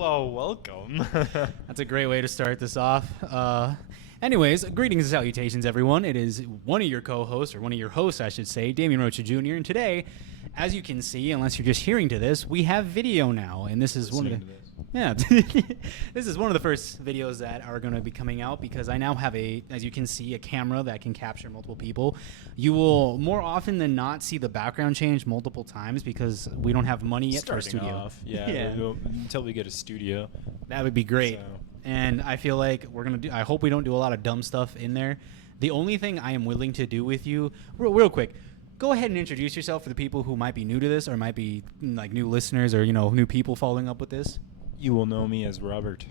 Well, welcome. That's a great way to start this off. Anyways, greetings and salutations, everyone. It is one of your co-hosts, or one of your hosts, I should say, Damian Rocha Jr. And today, as you can see, unless you're just hearing to this, we have video now, and this is one of the this is one of the first videos that are going to be coming out because I now have as you can see, a camera that can capture multiple people. You will more often than not see the background change multiple times because we don't have money yet for a studio. Off, until we get a studio. That would be great. So. And I feel like I hope we don't do a lot of dumb stuff in there. The only thing I am willing to do with you, real quick, go ahead and introduce yourself for the people who might be new to this or might be like new listeners or, new people following up with this. You will know me as Robert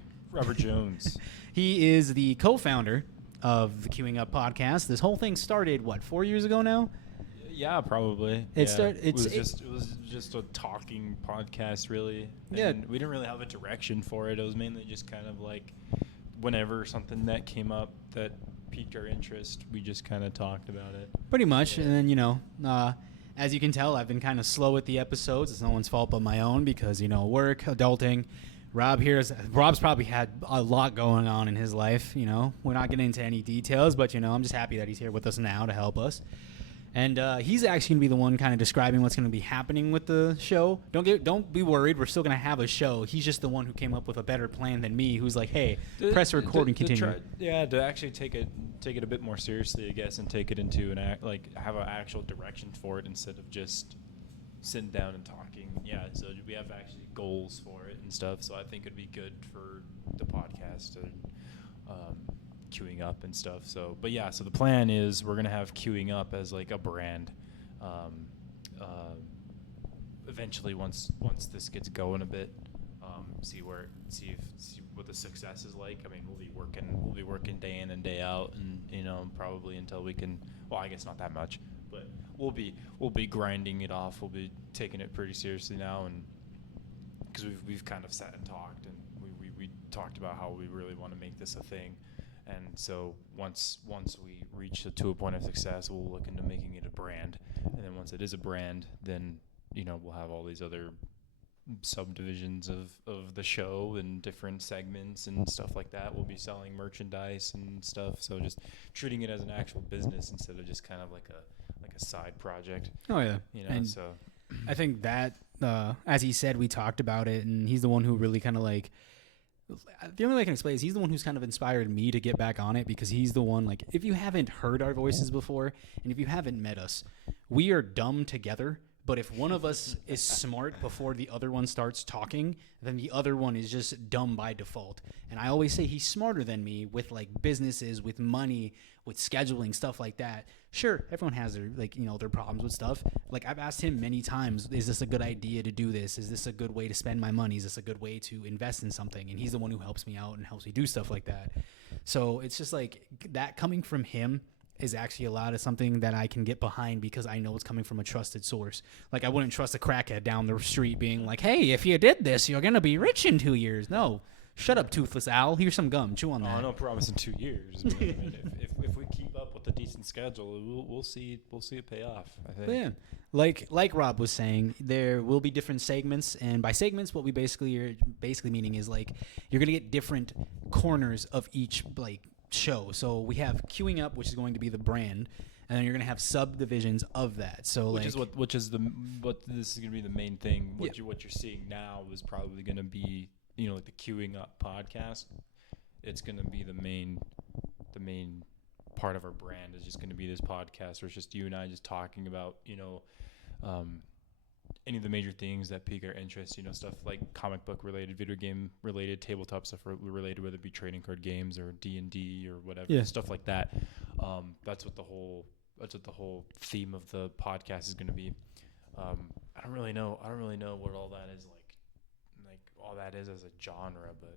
Jones. He is the co-founder of the Queuing Up podcast. This whole thing started, 4 years ago now? Yeah, probably. It was just a talking podcast, really. And we didn't really have a direction for it. It was mainly just kind of like whenever something that came up that piqued our interest, we just kind of talked about it. Pretty much. And then, as you can tell, I've been kind of slow with the episodes. It's no one's fault but my own because, work, adulting. Rob's probably had a lot going on in his life. We're not getting into any details, but, I'm just happy that he's here with us now to help us. And he's actually going to be the one kind of describing what's going to be happening with the show. Don't be worried. We're still going to have a show. He's just the one who came up with a better plan than me, who's like, hey, press record and continue. To actually take it a bit more seriously, I guess, and take it into have an actual direction for it instead of just sitting down and talking. Yeah, so we have actually goals for it and stuff. So I think it'd be good for the podcast and Queuing Up and stuff. So the plan is we're gonna have Queuing Up as like a brand. Eventually, once this gets going a bit, see what the success is like. I mean, we'll be working day in and day out, and probably until we can. Well, I guess not that much, but we'll be grinding it off. We'll be taking it pretty seriously now, and because we've kind of sat and talked, and we talked about how we really want to make this a thing. And so once we reach to a point of success, we'll look into making it a brand. And then once it is a brand, then we'll have all these other subdivisions of the show and different segments and stuff like that. We'll be selling merchandise and stuff. So just treating it as an actual business instead of just kind of like a side project. Oh yeah. And so I think that as he said, we talked about it, and he's the one who really kind of like. The only way I can explain is he's the one who's kind of inspired me to get back on it because he's the one, like, if you haven't heard our voices before and if you haven't met us, we are dumb together. But if one of us is smart before the other one starts talking, then the other one is just dumb by default. And I always say he's smarter than me with like businesses, with money, with scheduling, stuff like that. Sure, everyone has their their problems with stuff. Like I've asked him many times, is this a good idea to do this? Is this a good way to spend my money? Is this a good way to invest in something? And he's the one who helps me out and helps me do stuff like that. So it's just like that coming from him is actually a lot of something that I can get behind because I know it's coming from a trusted source. Like I wouldn't trust a crackhead down the street being like, hey, if you did this, you're going to be rich in 2 years. No, shut up, Toothless Owl. Here's some gum. Chew on that. Oh, no promise in 2 years. I mean, if we keep up with a decent schedule, we'll see it pay off, I think. Yeah. Like Rob was saying, there will be different segments. And by segments, what we basically meaning is like you're going to get different corners of each show. So we have Queuing Up, which is going to be the brand, and then you're going to have subdivisions of that. So which is this is going to be the main thing. What you're seeing now is probably going to be like the Queuing Up podcast. It's going to be the main part of our brand is just going to be this podcast where it's just you and I just talking about any of the major things that pique our interest, stuff like comic book related, video game related, tabletop stuff related, whether it be trading card games or D&D or whatever, stuff like that. That's what the whole theme of the podcast is going to be. I don't really know what all that is like all that is as a genre, but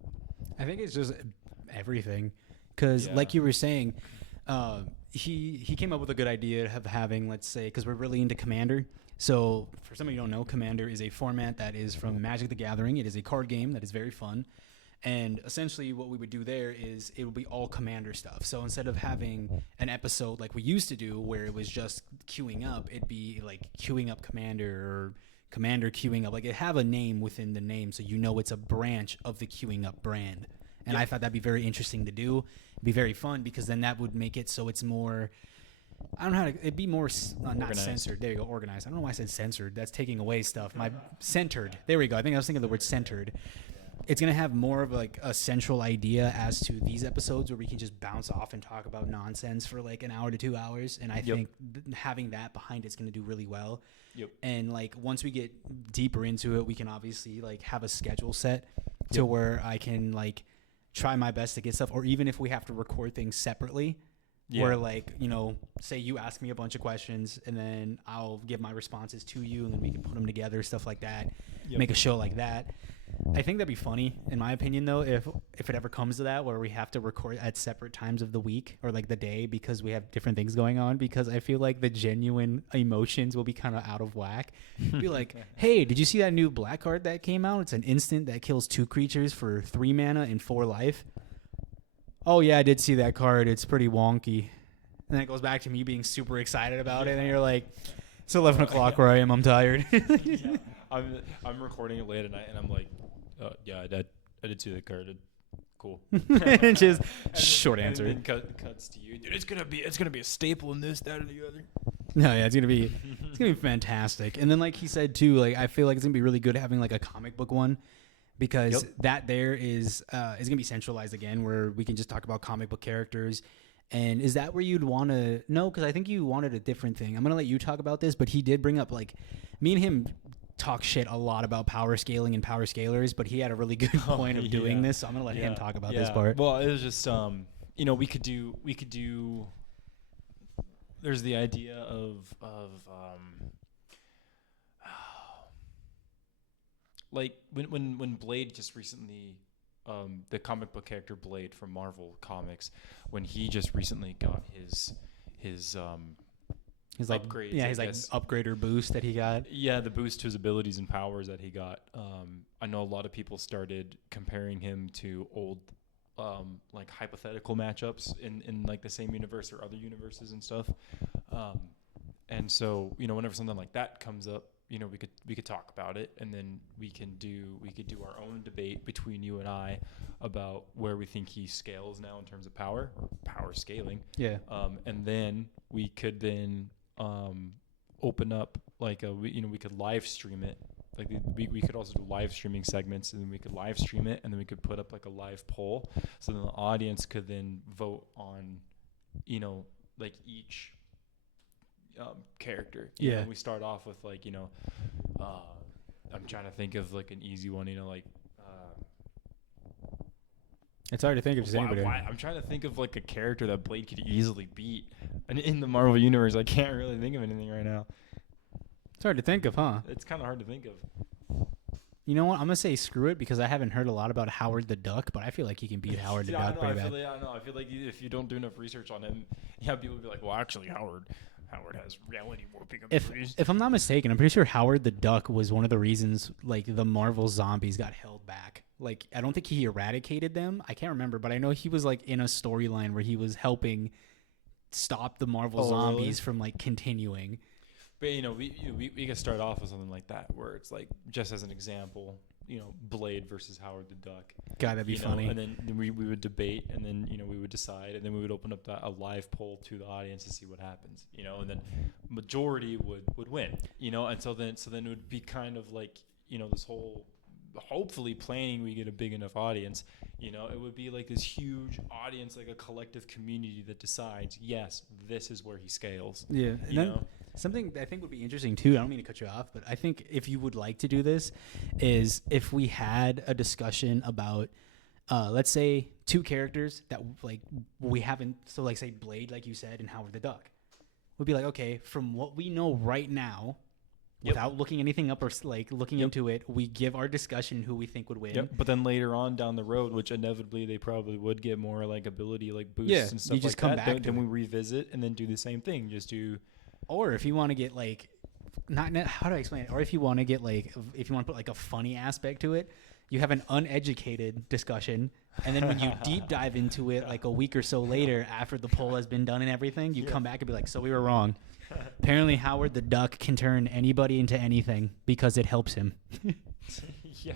I think it's just everything. Cause like you were saying, he came up with a good idea of having, let's say, cause we're really into Commander. So for some of you who don't know, Commander is a format that is from Magic the Gathering. It is a card game that is very fun. And essentially what we would do there is it would be all Commander stuff. So instead of having an episode like we used to do where it was just queuing up, it'd be like queuing up Commander or Commander Queuing Up. Like, it have a name within the name, so you know it's a branch of the Queuing Up brand. And I thought that'd be very interesting to do. It'd be very fun because then that would make it so it's more. I don't know how to. It'd be more not Organized. censored. There you go, organized. I don't know why I said censored. That's taking away stuff. My centered. There we go. I think I was thinking of the word centered. It's gonna have more of like a central idea as to these episodes where we can just bounce off and talk about nonsense for like an hour to 2 hours. And I think having that behind it's gonna do really well. Yep. And like once we get deeper into it, we can obviously like have a schedule set to where I can like try my best to get stuff, or even if we have to record things separately. Yeah. Where like, you know, say you ask me a bunch of questions and then I'll give my responses to you and then we can put them together, stuff like that. Make a show like that. I think that'd be funny, in my opinion, though, if it ever comes to that where we have to record at separate times of the week or like the day because we have different things going on, because I feel like the genuine emotions will be kind of out of whack. Be like, hey, did you see that new black card that came out? It's an instant that kills 2 creatures for 3 mana and 4 life. Oh, yeah, I did see that card. It's pretty wonky. And then it goes back to me being super excited about it. And you're like, it's 11 o'clock where I am. I'm tired. I'm recording it late at night, and I'm like, yeah, I did see that card. Cool. Just short answer. And then cuts to you, dude. It's gonna be a staple in this, that, or the other. No, yeah, it's gonna be fantastic. And then like he said too, like I feel like it's gonna be really good having like a comic book one, because that there is gonna be centralized again, where we can just talk about comic book characters. And is that where you'd want to know? Because I think you wanted a different thing. I'm gonna let you talk about this, but he did bring up like me and him talk shit a lot about power scaling and power scalers, but he had a really good point of doing this, so I'm gonna let him talk about this part. Well, it was just you know, we could do there's the idea of like when Blade just recently the comic book character Blade from Marvel Comics, when he just recently got his like upgrades, his like upgrader boost that he got. Yeah, the boost to his abilities and powers that he got. I know a lot of people started comparing him to old like hypothetical matchups in like the same universe or other universes and stuff. And so, you know, whenever something like that comes up, you know, we could talk about it, and then we could do our own debate between you and I about where we think he scales now in terms of power or power scaling. Yeah. And then we could open up like we could live stream it. Like we could also do live streaming segments, and then we could live stream it, and then we could put up like a live poll, so then the audience could then vote on, you know, like each character. You know, we start off with like, you know, I'm trying to think of like an easy one, you know, like it's hard to think of just anybody. I'm trying to think of like a character that Blade could easily beat, and in the Marvel universe I can't really think of anything right now. It's hard to think of, huh? It's kind of hard to think of. You know what? I'm gonna say screw it, because I haven't heard a lot about Howard the Duck, but I feel like he can beat Howard the Duck pretty bad. I feel like if you don't do enough research on him, people will be like, well, actually, Howard has reality warping abilities. If I'm not mistaken, I'm pretty sure Howard the Duck was one of the reasons like the Marvel zombies got held back. Like, I don't think he eradicated them. I can't remember, but I know he was like in a storyline where he was helping stop the Marvel zombies from like continuing. But you know, we could start off with something like that, where it's like, just as an example, you know, Blade versus Howard the Duck. God, that'd be funny. And then we would debate, and then, you know, we would decide, and then we would open up a live poll to the audience to see what happens, you know, and then majority would win, you know, and so then it would be kind of like, you know, this whole, hopefully planning we get a big enough audience, you know, it would be like this huge audience, like a collective community that decides, yes, this is where he scales. Yeah. You know? Something that I think would be interesting too, I don't mean to cut you off, but I think if you would like to do this, is if we had a discussion about, let's say 2 characters that like we haven't, so like say Blade, like you said, and Howard the Duck. We'd be like, okay, from what we know right now, without looking anything up or like looking into it, we give our discussion who we think would win. But then later on down the road, which inevitably they probably would get more like ability, like boosts and stuff you just like come that. back Then we revisit and then do the same thing. Just do. Or if you want to get like, not how do I explain it? Or if you want to get like, if you want to put like a funny aspect to it, you have an uneducated discussion, and then when you deep dive into it like a week or so later after the poll has been done and everything, you come back and be like, so we were wrong. Apparently, Howard the Duck can turn anybody into anything because it helps him. Yeah.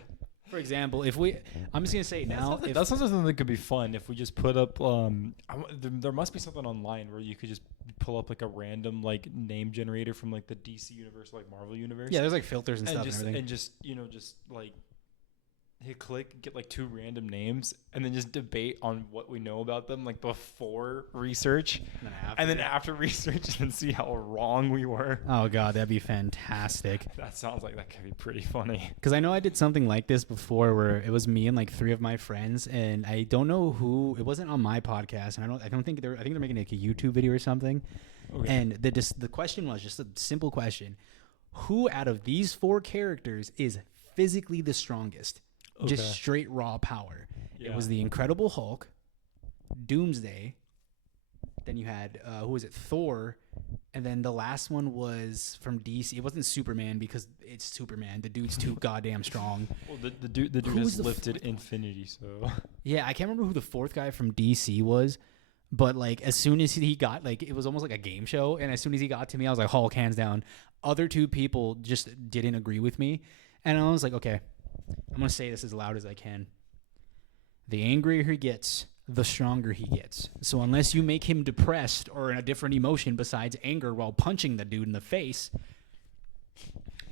For example, I'm just gonna say it now. That sounds like something that could be fun if we just put up. There must be something online where you could just pull up like a random like name generator from like the DC universe, like Marvel universe. Yeah, there's like filters and stuff just, and everything. and just just like hit click, get like 2 random names, and then just debate on what we know about them, like before research, and then after research, and see how wrong we were. Oh god, that'd be fantastic. That sounds like that could be pretty funny. Because I know I did something like this before, where it was me and like 3 of my friends, and I don't know who. It wasn't on my podcast, and I don't think they're. I think they're making like a YouTube video or something. Okay. And the question was just a simple question: who out of these 4 characters is physically the strongest? Okay. Just straight raw power. Yeah. It was the Incredible Hulk, Doomsday. Then you had who was it? Thor, and then the last one was from DC. It wasn't Superman because it's Superman. The dude's too goddamn strong. Well, the dude has lifted infinity. So yeah, I can't remember who the 4th guy from DC was, but like as soon as he got like it was almost like a game show, and as soon as he got to me, I was like Hulk hands down. Other 2 people just didn't agree with me, and I was like, okay. I'm going to say this as loud as I can. The angrier he gets, the stronger he gets. So unless you make him depressed or in a different emotion besides anger while punching the dude in the face,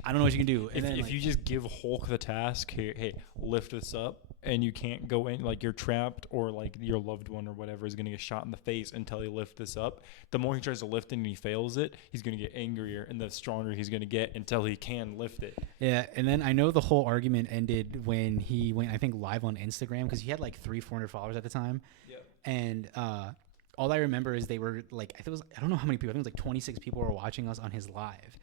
I don't know what you can do. And if you just give Hulk the task, hey, lift this up, and you can't go in, like you're trapped or like your loved one or whatever is going to get shot in the face until you lift this up. The more he tries to lift it and he fails it, he's going to get angrier, and the stronger he's going to get until he can lift it. Yeah, and then I know the whole argument ended when he went, I think, live on Instagram because he had like 300-400 followers at the time. Yeah. And all I remember is they were like, I don't know how many people, I think it was like 26 people were watching us on his live.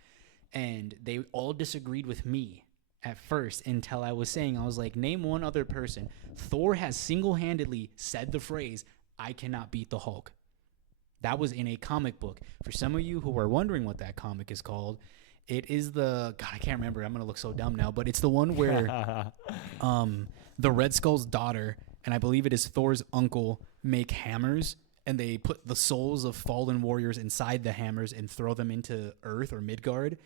And they all disagreed with me at first until I was like, name one other person. Thor has single-handedly said the phrase, I cannot beat the Hulk. That was in a comic book. For some of you who are wondering what that comic is called, it is God, I can't remember. I'm going to look so dumb now. But it's the one where the Red Skull's daughter, and I believe it is Thor's uncle, make hammers. And they put the souls of fallen warriors inside the hammers and throw them into Earth or Midgard.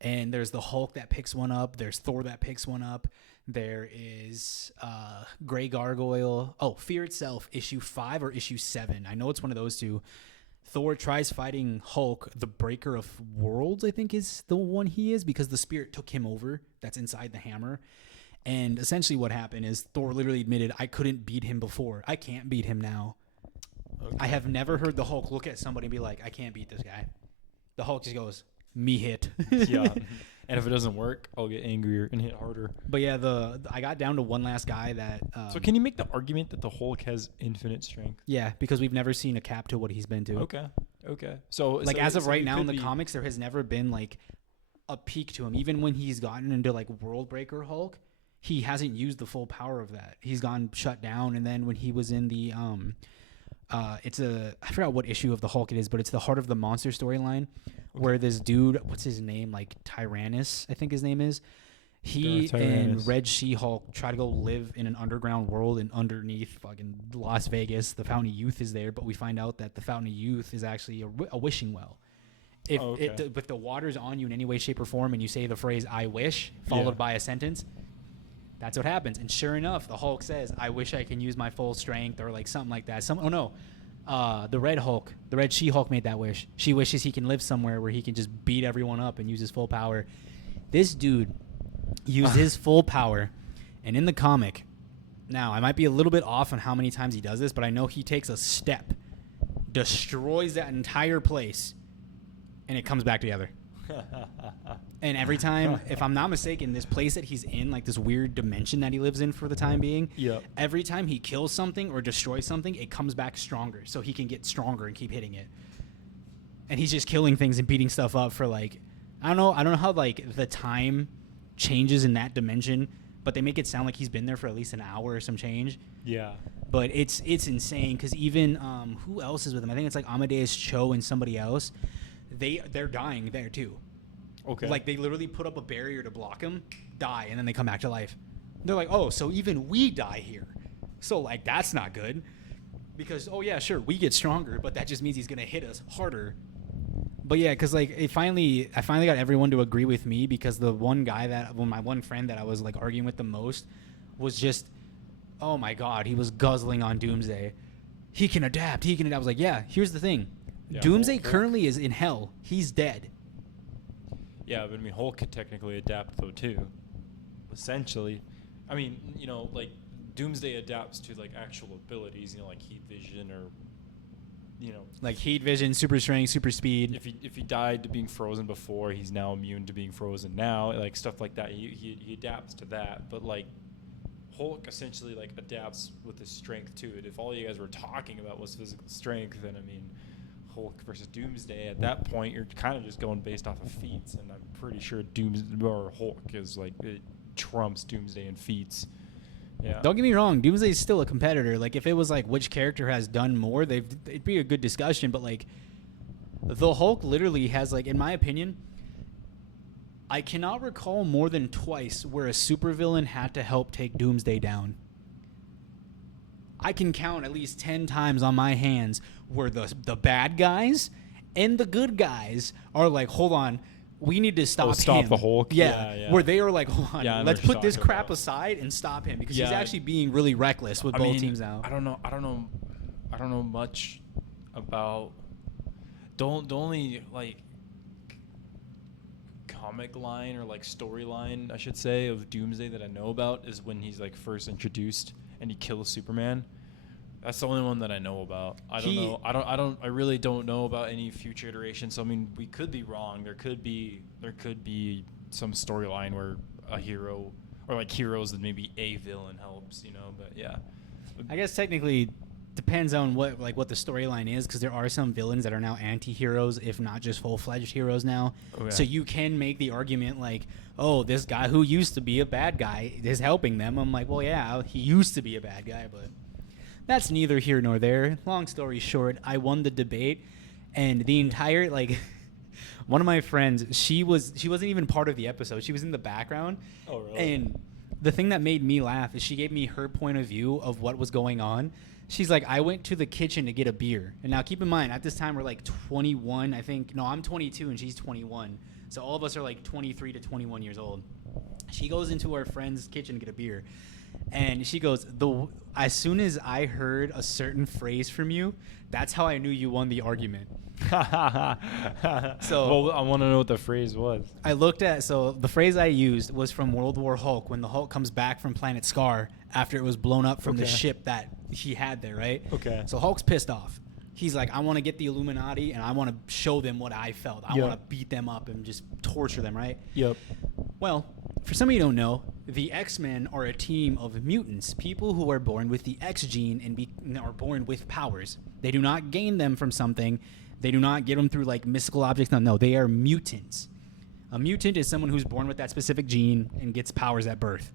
And there's the Hulk that picks one up. There's Thor that picks one up. There is Grey Gargoyle. Oh, Fear Itself, issue 5 or issue 7. I know it's one of those 2. Thor tries fighting Hulk, the Breaker of Worlds, I think is the one he is, because the spirit took him over that's inside the hammer. And essentially what happened is Thor literally admitted, I couldn't beat him before. I can't beat him now. Okay. I have never heard the Hulk look at somebody and be like, I can't beat this guy. The Hulk just goes, me hit. Yeah. And if it doesn't work, I'll get angrier and hit harder. But yeah, I got down to one last guy that... so can you make the argument that the Hulk has infinite strength? Yeah, because we've never seen a cap to what he's been to. Okay. So as of right now in the comics, there has never been like a peak to him. Even when he's gotten into like World Breaker Hulk, he hasn't used the full power of that. He's gone shut down. And then when he was in the... I forgot what issue of the Hulk it is, but it's the Heart of the Monster storyline where this dude, what's his name? Like Tyrannus, I think his name is. He and Red She-Hulk try to go live in an underground world and underneath fucking Las Vegas. The Fountain of Youth is there, but we find out that the Fountain of Youth is actually a wishing well. If the water's on you in any way, shape, or form and you say the phrase, I wish, followed by a sentence, that's what happens. And sure enough, the Hulk says, I wish I can use my full strength, or like something like that. The Red Hulk, the Red She-Hulk made that wish. She wishes he can live somewhere where he can just beat everyone up and use his full power. This dude used his full power, and in the comic, now I might be a little bit off on how many times he does this, but I know he takes a step, destroys that entire place, and it comes back together. And every time, if I'm not mistaken, this place that he's in, like this weird dimension that he lives in for the time being, every time he kills something or destroys something, it comes back stronger, so he can get stronger and keep hitting it. And he's just killing things and beating stuff up for like, I don't know how like the time changes in that dimension, but they make it sound like he's been there for at least an hour or some change. Yeah. But it's insane because even who else is with him? I think it's like Amadeus Cho and somebody else. They're dying there too. Okay. Like they literally put up a barrier to block him, die, and then they come back to life. They're like, oh, so even we die here. So like that's not good. Because, oh yeah, sure, we get stronger, but that just means he's gonna hit us harder. But yeah, because like I finally got everyone to agree with me because the one guy my one friend that I was like arguing with the most was just, oh my god, he was guzzling on Doomsday. He can adapt. He can adapt. I was like, yeah. Here's the thing, Yeah, Doomsday Hulk- currently is in hell. He's dead. Yeah, but I mean, Hulk could technically adapt though too. Essentially, I mean, you know, like Doomsday adapts to like actual abilities, you know, like heat vision or, you know, Like heat vision, super strength, super speed. if he died to being frozen before, he's now immune to being frozen now, like stuff like that. He adapts to that, but like Hulk essentially like adapts with his strength to it. If all you guys were talking about was physical strength, then I mean, Hulk versus Doomsday, at that point you're kind of just going based off of feats, and I'm pretty sure Doomsday or Hulk is like it trumps Doomsday in feats. Yeah. Don't get me wrong, Doomsday is still a competitor. Like if it was like which character has done more, it'd be a good discussion. But like the Hulk literally has like, in my opinion, I cannot recall more than twice where a supervillain had to help take Doomsday down. I can count at least 10 times on my hands where the bad guys and the good guys are like, hold on, we need to stop him. The Hulk? Yeah, Yeah. where they are like, hold on, Yeah, I know let's what you're put this talking crap about. aside and stop him because he's Yeah. actually being really reckless with I both mean, teams now. I don't know much about the only like comic line or like storyline I should say of Doomsday that I know about is when he's like first introduced and he kills Superman. That's the only one that I know about. I really don't know about any future iterations. So I mean, we could be wrong. There could be some storyline where a hero or like heroes that maybe a villain helps, you know, but yeah. I guess technically depends on what the storyline is because there are some villains that are now anti-heroes, if not just full-fledged heroes now. Okay. So you can make the argument like, oh, this guy who used to be a bad guy is helping them. I'm like, well, yeah, he used to be a bad guy, but that's neither here nor there. Long story short, I won the debate, and the entire like one of my friends, she wasn't even part of the episode. She was in the background. Oh, really? And the thing that made me laugh is she gave me her point of view of what was going on. She's like, I went to the kitchen to get a beer. And now keep in mind, at this time we're like 21, I think. No, I'm 22 and she's 21. So all of us are like 23 to 21 years old. She goes into our friend's kitchen to get a beer. And she goes, as soon as I heard a certain phrase from you, that's how I knew you won the argument. So well, I want to know what the phrase was. I looked at, so the phrase I used was from World War Hulk when the Hulk comes back from Planet Scar after it was blown up from the Okay. ship that he had there, right? Okay. So Hulk's pissed off. He's like, I want to get the Illuminati and I want to show them what I felt. I Yeah. want to beat them up and just torture them, right? Yep. Well, for some of you who don't know, the X-Men are a team of mutants, people who are born with the X gene and are born with powers. They do not gain them from something. They do not get them through like mystical objects. No, they are mutants. A mutant is someone who's born with that specific gene and gets powers at birth.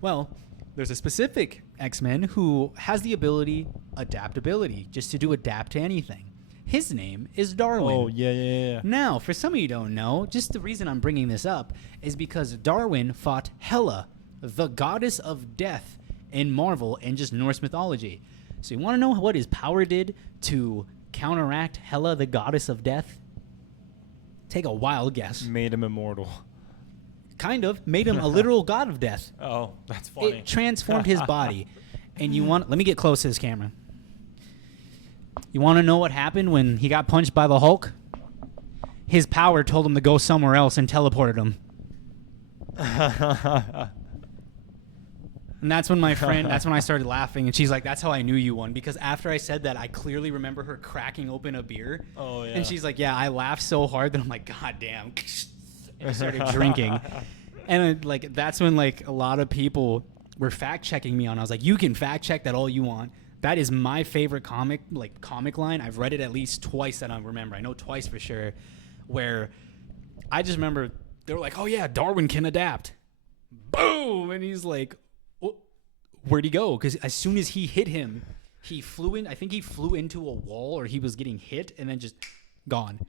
Well, there's a specific X-Men who has the ability, adaptability, just to adapt to anything. His name is Darwin. Oh, yeah. Now, for some of you who don't know, just the reason I'm bringing this up is because Darwin fought Hela, the goddess of death in Marvel and just Norse mythology. So you want to know what his power did to counteract Hela, the goddess of death? Take a wild guess. Made him immortal. Kind of. Made him a literal god of death. Oh, that's funny. It transformed his body. And let me get close to this camera. You want to know what happened when he got punched by the Hulk? His power told him to go somewhere else and teleported him. And that's when that's when I started laughing. And she's like, that's how I knew you won. Because after I said that, I clearly remember her cracking open a beer. Oh, yeah. And she's like, yeah, I laughed so hard that I'm like, God damn. And I started drinking. And that's when like a lot of people were fact checking me on. I was like, you can fact check that all you want. That is my favorite comic line. I've read it at least twice that I remember. I know twice for sure. Where I just remember they were like, oh yeah, Darwin can adapt. Boom! And he's like, where'd he go? Because as soon as he hit him, he flew in. I think he flew into a wall or he was getting hit and then just gone.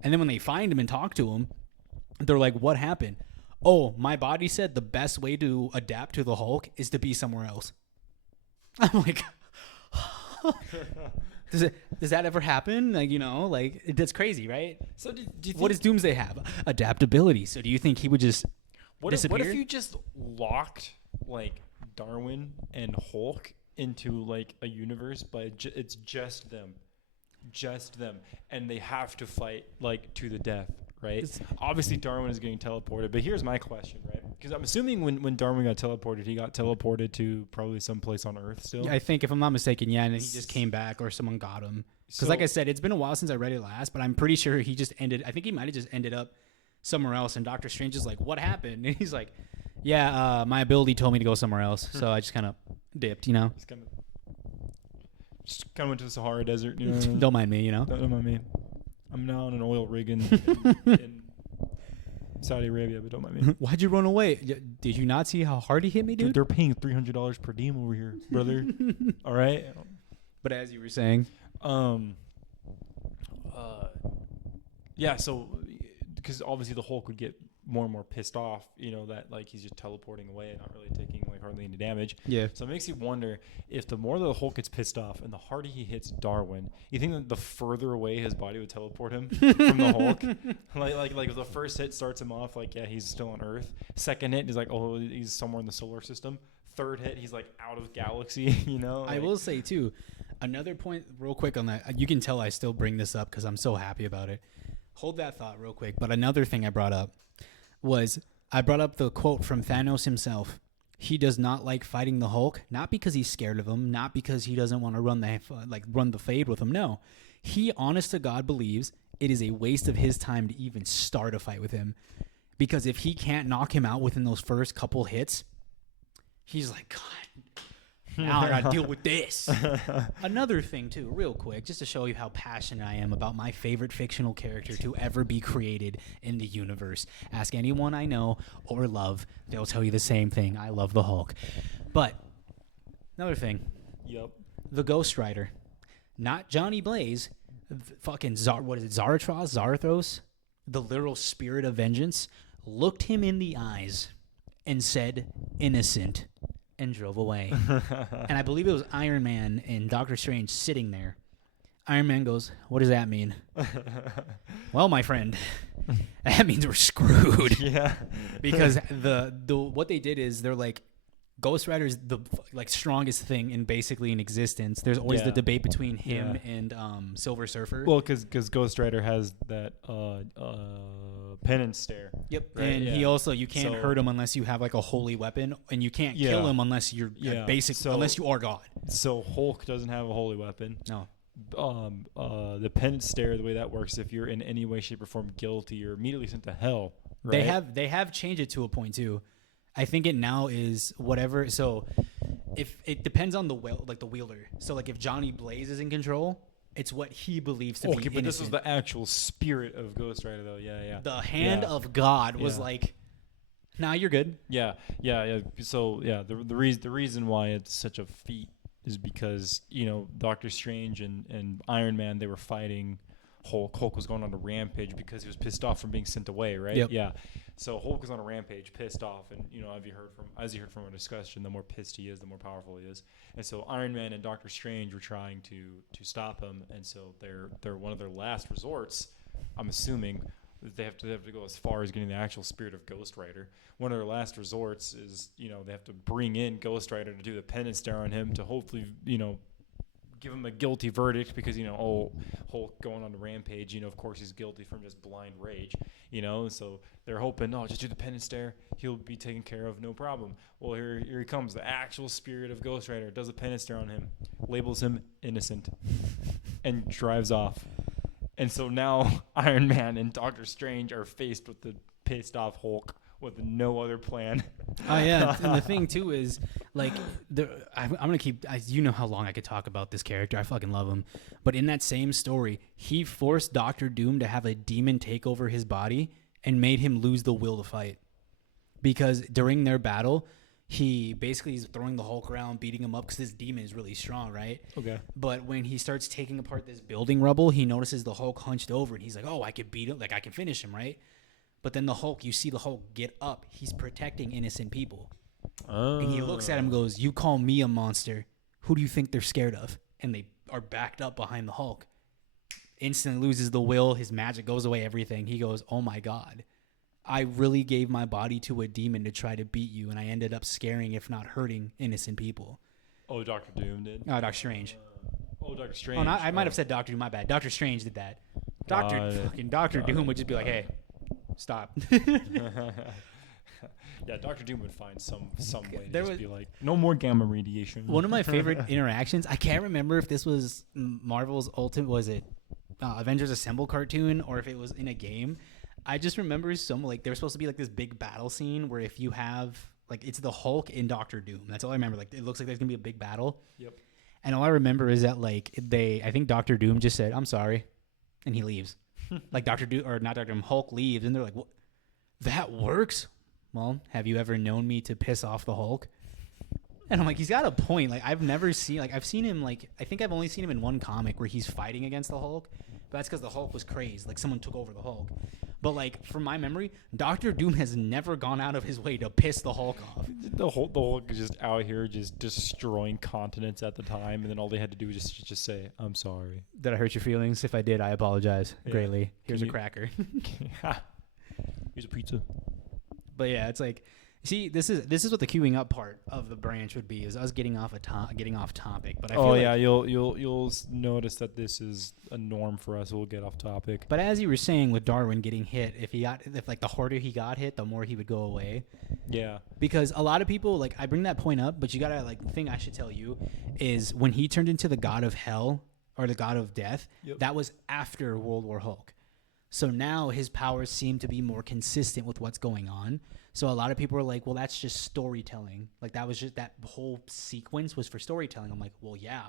And then when they find him and talk to him, they're like, what happened? Oh, my body said the best way to adapt to the Hulk is to be somewhere else. I'm like, Does that ever happen? Like, like that's crazy, right? So do you think, What does Doomsday have? Adaptability. So do you think he would just what disappear? if you just locked like Darwin and Hulk into like a universe, but it's just them, and they have to fight like to the death, right? Obviously, Darwin is getting teleported, but here's my question, right? Because I'm assuming when Darwin got teleported, he got teleported to probably someplace on Earth still. I think, if I'm not mistaken, yeah, and then he just came back or someone got him. Because, like I said, it's been a while since I read it last, but I'm pretty sure he just ended. I think he might have just ended up somewhere else, and Doctor Strange is like, "What happened?" And he's like, "Yeah, my ability told me to go somewhere else, so I just kind of dipped, Just kind of went to the Sahara Desert. You know, Don't mind me, Don't mind me. I'm now on an oil rig in Saudi Arabia, but don't mind me. Why'd you run away? Did you not see how hard he hit me, dude? They're paying $300 per diem over here, brother. All right. But as you were saying, yeah. So, because obviously the Hulk would get more and more pissed off, that like he's just teleporting away and not really taking like hardly any damage. yeah. So it makes you wonder if the more the Hulk gets pissed off and the harder he hits Darwin, you think that the further away his body would teleport him from the Hulk? Like if the first hit starts him off, like, yeah, he's still on Earth. Second hit, he's like, oh, he's somewhere in the solar system. Third hit, he's like out of galaxy, I will say too, another point real quick on that. You can tell I still bring this up because I'm so happy about it. Hold that thought real quick. But another thing I brought up was the quote from Thanos himself. He does not like fighting the Hulk, not because he's scared of him, not because he doesn't want to run the fade with him. No, he honest to God believes it is a waste of his time to even start a fight with him, because if he can't knock him out within those first couple hits, he's like, God, now I gotta deal with this. Another thing too, real quick, just to show you how passionate I am about my favorite fictional character to ever be created in the universe. Ask anyone I know or love, they'll tell you the same thing. I love the Hulk. But another thing, Yep. the Ghost Rider, not Johnny Blaze, fucking Zarathos, the literal spirit of vengeance, looked him in the eyes and said, "Innocent," and drove away. And I believe it was Iron Man and Doctor Strange sitting there. Iron Man goes, "What does that mean?" Well, my friend, that means we're screwed. Yeah. Because the what they did is they're like, Ghost Rider is the strongest thing in existence. There's always the debate between him and Silver Surfer. Well, because Ghost Rider has that penance stare. Yep. Right, And he also, you can't hurt him unless you have like a holy weapon, and you can't kill him unless you're unless you are God. So Hulk doesn't have a holy weapon. No. The penance stare, the way that works, if you're in any way, shape, or form guilty, you're immediately sent to hell. Right? They have changed it to a point too. I think it now is whatever. So if it depends on the wielder. So like if Johnny Blaze is in control, it's what he believes to be innocent. But this was the actual spirit of Ghost Rider, though. Yeah. The hand of God was like, "Nah, you're good." Yeah. So the reason why it's such a feat is because Doctor Strange and Iron Man, they were fighting Hulk. Hulk was going on a rampage because he was pissed off from being sent away, right? Yep. Yeah. So Hulk was on a rampage, pissed off, and as you heard from our discussion, the more pissed he is, the more powerful he is. And so Iron Man and Doctor Strange were trying to stop him, and so they're one of their last resorts. I'm assuming that they have to go as far as getting the actual spirit of Ghost Rider. One of their last resorts is they have to bring in Ghost Rider to do the penance stare on him to hopefully give him a guilty verdict, because Hulk going on a rampage, of course he's guilty from just blind rage, so they're hoping, just do the penance stare, he'll be taken care of, no problem. Well, here he comes, the actual spirit of Ghost Rider does a penance stare on him, labels him innocent, and drives off. And so now Iron Man and Doctor Strange are faced with the pissed off Hulk with no other plan. Oh yeah, and the thing too is like I'm gonna keep. You know how long I could talk about this character. I fucking love him. But in that same story, he forced Doctor Doom to have a demon take over his body and made him lose the will to fight. Because during their battle, he basically is throwing the Hulk around, beating him up because this demon is really strong, right? Okay. But when he starts taking apart this building rubble, he notices the Hulk hunched over, and he's like, "Oh, I could beat him. Like I can finish him, right?" But then you see the Hulk get up. He's protecting innocent people. And he looks at him and goes, "You call me a monster. Who do you think they're scared of?" And they are backed up behind the Hulk. Instantly loses the will. His magic goes away. Everything. He goes, "Oh my God, I really gave my body to a demon to try to beat you, and I ended up scaring, if not hurting, innocent people." Oh, Doctor Doom did. Oh, Doctor Strange. Doctor Strange. Oh, I might have said Doctor Doom. My bad. Doctor Strange did that. Doctor Doom would just be like, "Hey, stop." Yeah, Doctor Doom would find some way to There just was- be like, no more gamma radiation. One of my favorite interactions. I can't remember if this was Marvel's Ultimate. Was it Avengers Assemble cartoon or if it was in a game? I just remember there was supposed to be like this big battle scene where if you have like it's the Hulk and Doctor Doom. That's all I remember. Like it looks like there's gonna be a big battle. Yep. And all I remember is that like I think Doctor Doom just said, "I'm sorry," and he leaves. Like Doctor Doom or not Doctor Doom, Hulk leaves, and they're like, "What? That works?" Well, have you ever known me to piss off the Hulk? And I'm like, he's got a point. Like I've seen him like I think I've only seen him in one comic where he's fighting against the Hulk, but that's because the Hulk was crazed. Like someone took over the Hulk. But like from my memory, Doctor Doom has never gone out of his way to piss the Hulk off. The Hulk is just out here just destroying continents at the time, and then all they had to do was just say, "I'm sorry." Did I hurt your feelings? If I did, I apologize greatly. Here's Can a you- cracker. Here's a pizza. But yeah, it's like, see, this is what the queuing up part of the branch would be, is us getting off topic. But I feel like, you'll notice that this is a norm for us. We'll get off topic. But as you were saying with Darwin getting hit, if like the harder he got hit, the more he would go away. Yeah. Because a lot of people, like, I bring that point up, but you gotta, like, the thing I should tell you is when he turned into the god of hell or the god of death, that was after World War Hulk. So now his powers seem to be more consistent with what's going on. So a lot of people are like, well, that's just storytelling. Like that whole sequence was for storytelling. I'm like, well, yeah,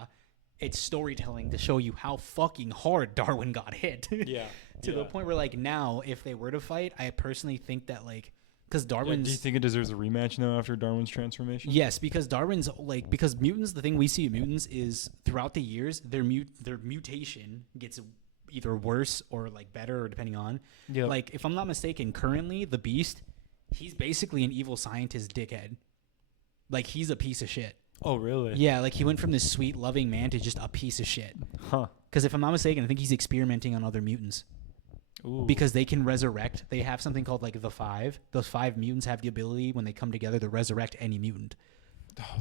it's storytelling to show you how fucking hard Darwin got hit. Yeah. To the point where like now, if they were to fight, I personally think that like, because Darwin's. Do you think it deserves a rematch now after Darwin's transformation? Yes, because Darwin's like because mutants. The thing we see in mutants is throughout the years, their mutation gets either worse or like better, or depending on. Yeah. Like if I'm not mistaken, currently the Beast, he's basically an evil scientist dickhead. Like he's a piece of shit. Oh, really? Yeah, like he went from this sweet, loving man to just a piece of shit. Huh. Because if I'm not mistaken, I think he's experimenting on other mutants. Ooh. Because they can resurrect. They have something called like the 5. Those 5 mutants have the ability when they come together to resurrect any mutant.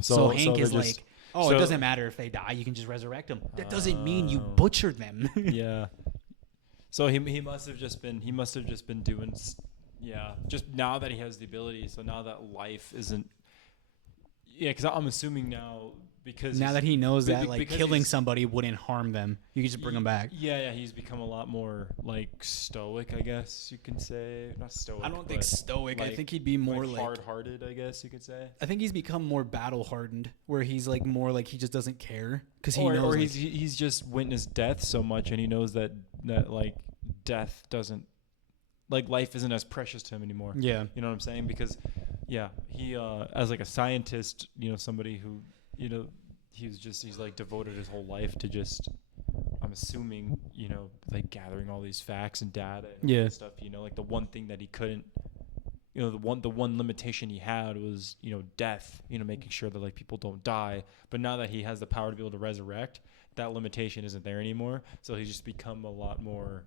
So Hank is they're like, it doesn't matter if they die, you can just resurrect them. That doesn't mean you butchered them. Yeah. So he must have just been doing just now that he has the ability. So now that life isn't. Yeah, because I'm assuming now because now that he knows be- that be- like because killing he's- somebody wouldn't harm them, you can just bring them back. Yeah, he's become a lot more like stoic, I guess you can say. Not stoic. I don't think but, stoic. I like- think he'd be more like hard-hearted, I guess you could say. I think he's become more battle hardened, where he's like more like he just doesn't care because he Or knows. Like, he's just witnessed death so much, and he knows that like death doesn't like life isn't as precious to him anymore. yeah, You know what I'm saying? Because, yeah, he as like a scientist, somebody who, he's like devoted his whole life to just, I'm assuming, like gathering all these facts and data and all Yeah. that stuff. Like the one thing that he couldn't, the one limitation he had was, death. Making sure that like people don't die. But now that he has the power to be able to resurrect, that limitation isn't there anymore. So he's just become a lot more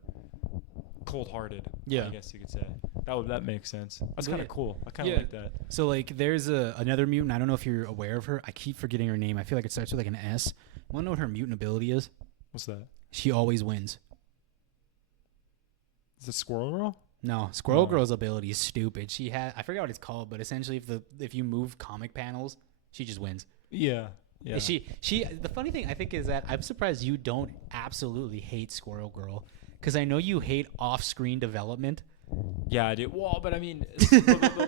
cold-hearted. Yeah. I guess you could say that makes sense. That's kind Yeah. of cool. I kind of Yeah. like that. So like there's another mutant. I don't know if you're aware of her. I keep forgetting her name. I feel like it starts with like an S. Want to know what her mutant ability is? What's that? She always wins. Is it Squirrel Girl? No, Squirrel Oh. Girl's ability is stupid. I forgot what it's called, but essentially if you move comic panels, she just wins. Yeah. Yeah. She the funny thing I think is that I'm surprised you don't absolutely hate Squirrel Girl, because I know you hate off-screen development. Yeah, I do. Well, but I mean,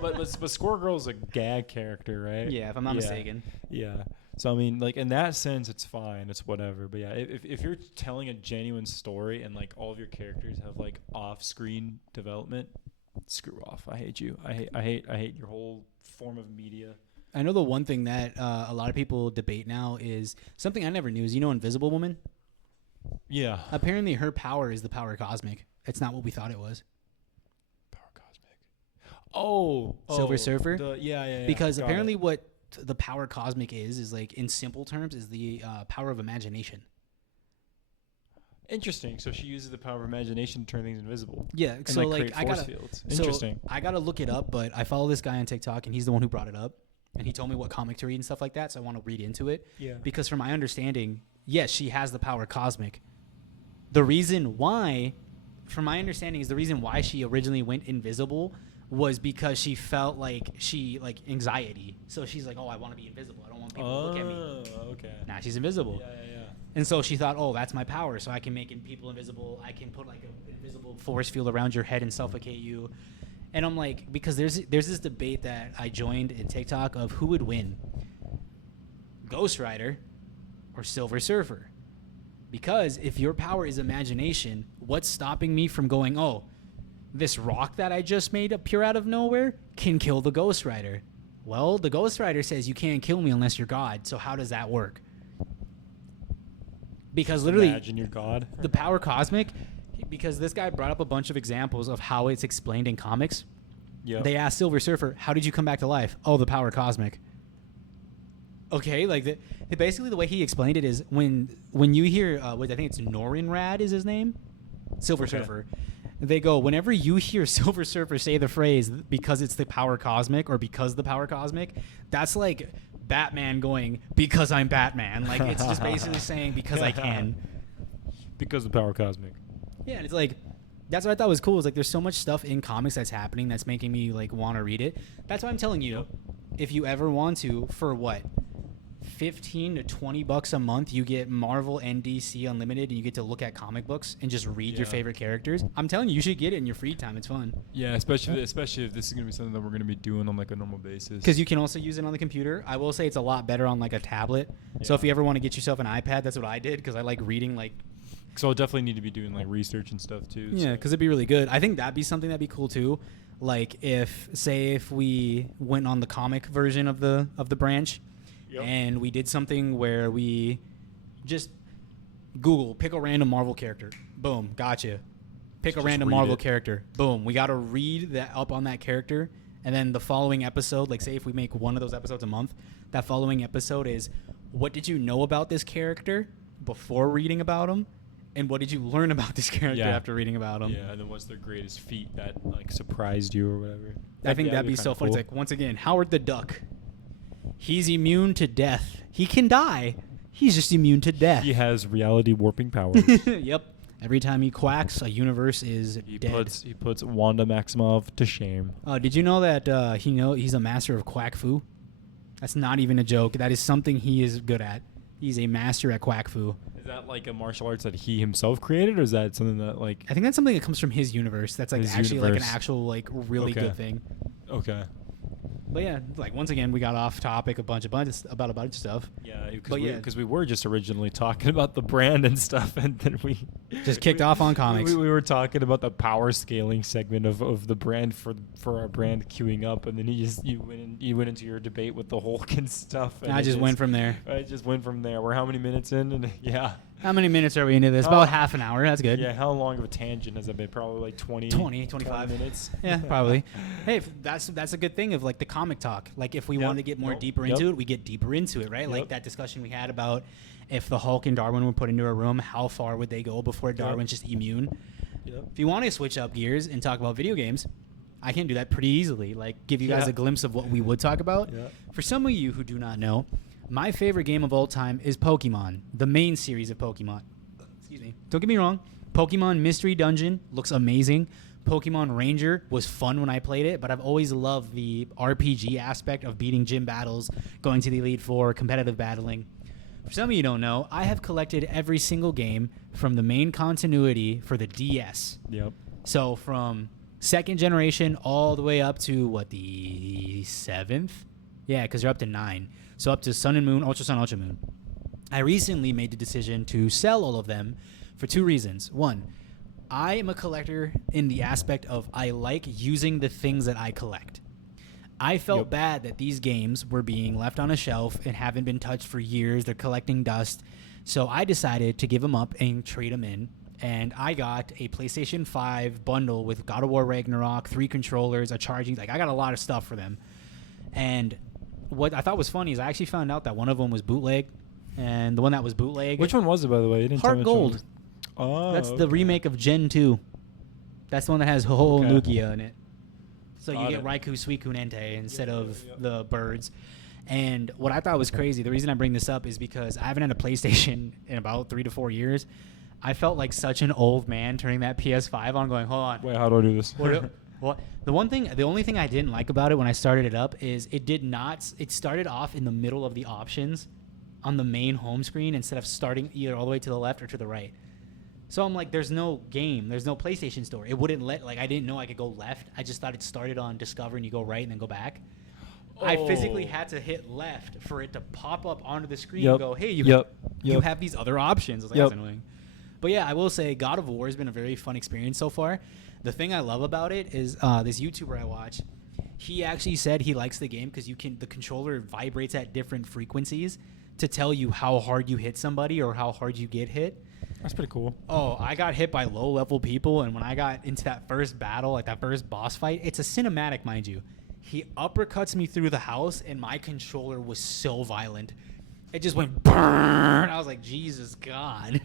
but Squirrel Girl's a gag character, right? Yeah, if I'm not mistaken. Yeah. So I mean, like in that sense, it's fine. It's whatever. But yeah, if you're telling a genuine story and like all of your characters have like off-screen development, screw off. I hate you. I hate your whole form of media. I know the one thing that a lot of people debate now is something I never knew is, Invisible Woman? Yeah. Apparently her power is the power cosmic. It's not what we thought it was. Power Cosmic. Oh, Silver Surfer? Yeah. Because Got apparently it. what the power cosmic is like in simple terms is the power of imagination. Interesting. So she uses the power of imagination to turn things invisible. Yeah, And so create I force gotta fields. so Interesting. I gotta look it up, but I follow this guy on TikTok, and he's the one who brought it up, and he told me what comic to read and stuff like that. So I want to read into it Yeah. because, from my understanding, yes, she has the power cosmic. The reason why, from my understanding, is the reason why she originally went invisible was because she felt like anxiety. So she's like, oh, I want to be invisible. I don't want people to look at me. Oh, okay. Now she's invisible. Yeah. And so she thought, oh, that's my power. So I can make people invisible. I can put like an invisible force field around your head and suffocate you. And I'm like, because there's this debate that I joined in TikTok of who would win, Ghost Rider or Silver Surfer. Because if your power is imagination, what's stopping me from going, oh, this rock that I just made appear out of nowhere can kill the Ghost Rider? Well, the Ghost Rider says you can't kill me unless you're God. So how does that work? Because literally, Imagine your god. the power cosmic, because this guy brought up a bunch of examples of how it's explained in comics. Yeah. They asked Silver Surfer, how did you come back to life? Oh, the power cosmic. Okay, like basically the way he explained it is when you hear, I think it's Norinrad is his name? Silver Surfer. They go, whenever you hear Silver Surfer say the phrase, because it's the power cosmic or because the power cosmic, that's like Batman going, because I'm Batman. Like, it's just basically saying, because I can. Because the power cosmic. Yeah, and it's like, that's what I thought was cool. Is like, there's so much stuff in comics that's happening that's making me like want to read it. That's why I'm telling you, if you ever want to, for what, $15 to $20 a month, you get Marvel and DC Unlimited, and you get to look at comic books and just read your favorite characters. I'm telling you, you should get it in your free time. It's fun. Yeah, especially if this is gonna be something that we're gonna be doing on like a normal basis. Because you can also use it on the computer. I will say it's a lot better on like a tablet. So if you ever want to get yourself an iPad, that's what I did because I like reading like. So I'll definitely need to be doing like research and stuff too. Yeah, because it'd be really good. I think that'd be something that'd be cool too. Like if we went on the comic version of the branch, and we did something where we just pick a random Marvel character. Boom, gotcha. Pick a random Marvel character. Boom, we got to read that up on that character. And then the following episode, like say if we make one of those episodes a month, that following episode is what did you know about this character before reading about him? And what did you learn about this character after reading about him? Yeah, and then what's their greatest feat that like surprised you or whatever? I think that'd be so fun. It's like, once again, Howard the Duck. He's immune to death. He can die. He's just immune to death. He has reality warping powers. Yep. Every time he quacks, a universe is dead. He puts Wanda Maximoff to shame. Did you know that he's a master of quack fu? That's not even a joke. That is something he is good at. He's a master at quack fu. Is that like a martial arts that he himself created, or is that something that like? I think that's something that comes from his universe. That's like actually like an actual like really good thing. Okay. But yeah, like once again, we got off topic about a bunch of stuff. Yeah, because we were just originally talking about the brand and stuff, and then we just kicked off on comics. We were talking about the power scaling segment of the brand for our brand queuing up, and then you went into your debate with the Hulk and stuff. And I just went from there. I just went from there. We're how many minutes in? And yeah. How many minutes are we into this? About half an hour. That's good. Yeah, how long of a tangent has that been? Probably like 25 minutes. Yeah, probably. Hey, that's a good thing of like the comic talk. Like if we wanted to get more deeper into it, we get deeper into it, right? Like that discussion we had about if the Hulk and Darwin were put into a room, how far would they go before Darwin's just immune? If you want to switch up gears and talk about video games, I can do that pretty easily. Like give you guys a glimpse of what we would talk about. For some of you who do not know, my favorite game of all time is Pokemon, the main series of Pokemon. Excuse me. Don't get me wrong. Pokemon Mystery Dungeon looks amazing. Pokemon Ranger was fun when I played it, but I've always loved the RPG aspect of beating gym battles, going to the Elite Four, competitive battling. For some of you who don't know, I have collected every single game from the main continuity for the DS. Yep. So from second generation all the way up to, the 7th? Yeah, because they're up to 9. So up to Sun and Moon, Ultra Sun, Ultra Moon. I recently made the decision to sell all of them for 2 reasons. 1, I am a collector in the aspect of I like using the things that I collect. I felt bad that these games were being left on a shelf and haven't been touched for years. They're collecting dust. So I decided to give them up and trade them in. And I got a PlayStation 5 bundle with God of War Ragnarok, 3 controllers, a charging... I got a lot of stuff for them. And what I thought was funny is I actually found out that one of them was bootleg. And the one that was bootleg... Which one was it, by the way? You didn't tell Heart me which one Gold. was. Oh, That's the okay. remake of Gen 2. That's the one that has Ho Okay. Lugia in it. So you Got get it. Raikou, Suicune, Entei instead Yeah, of yeah. the birds. And what I thought was crazy, the reason I bring this up is because I haven't had a PlayStation in about 3 to 4 years. I felt like such an old man turning that PS5 on, going, hold on. Wait, how do I do this? What? The only thing I didn't like about it when I started it up is it started off in the middle of the options on the main home screen instead of starting either all the way to the left or to the right. So I'm like, there's no game, there's no PlayStation Store. It wouldn't I didn't know I could go left. I just thought it started on Discover and you go right and then go back. I physically Oh. had to hit left for it to pop up onto the screen Yep. and go, hey, you Yep. have these other options. I was like, Yep. that's annoying. But yeah, I will say God of War has been a very fun experience so far. The thing I love about it is this YouTuber I watch, he actually said he likes the game because the controller vibrates at different frequencies to tell you how hard you hit somebody or how hard you get hit. That's pretty cool. Oh, I got hit by low level people, and when I got into that first battle, like that first boss fight, it's a cinematic, mind you. He uppercuts me through the house, and my controller was so violent. It just went burn. I was like, Jesus God.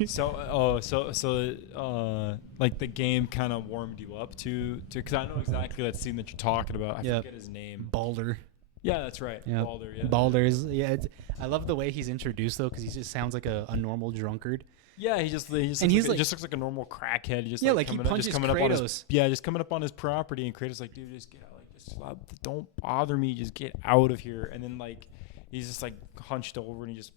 Like the game kind of warmed you up to because I know exactly that scene that you're talking about. I Yep. forget his name. Baldur. Yeah, that's right. Yeah, Baldur. Yeah. Baldur's. Yeah, I love the way he's introduced though, because he just sounds like a normal drunkard. Yeah, he just And looks he's like, like- just looks like a normal crackhead. Just Yeah, like he coming up- punches just coming up on his Kratos. just coming up on his property, and Kratos like, dude, just get out, like, just don't bother me, just get out of here. And then like he's just like hunched over and he just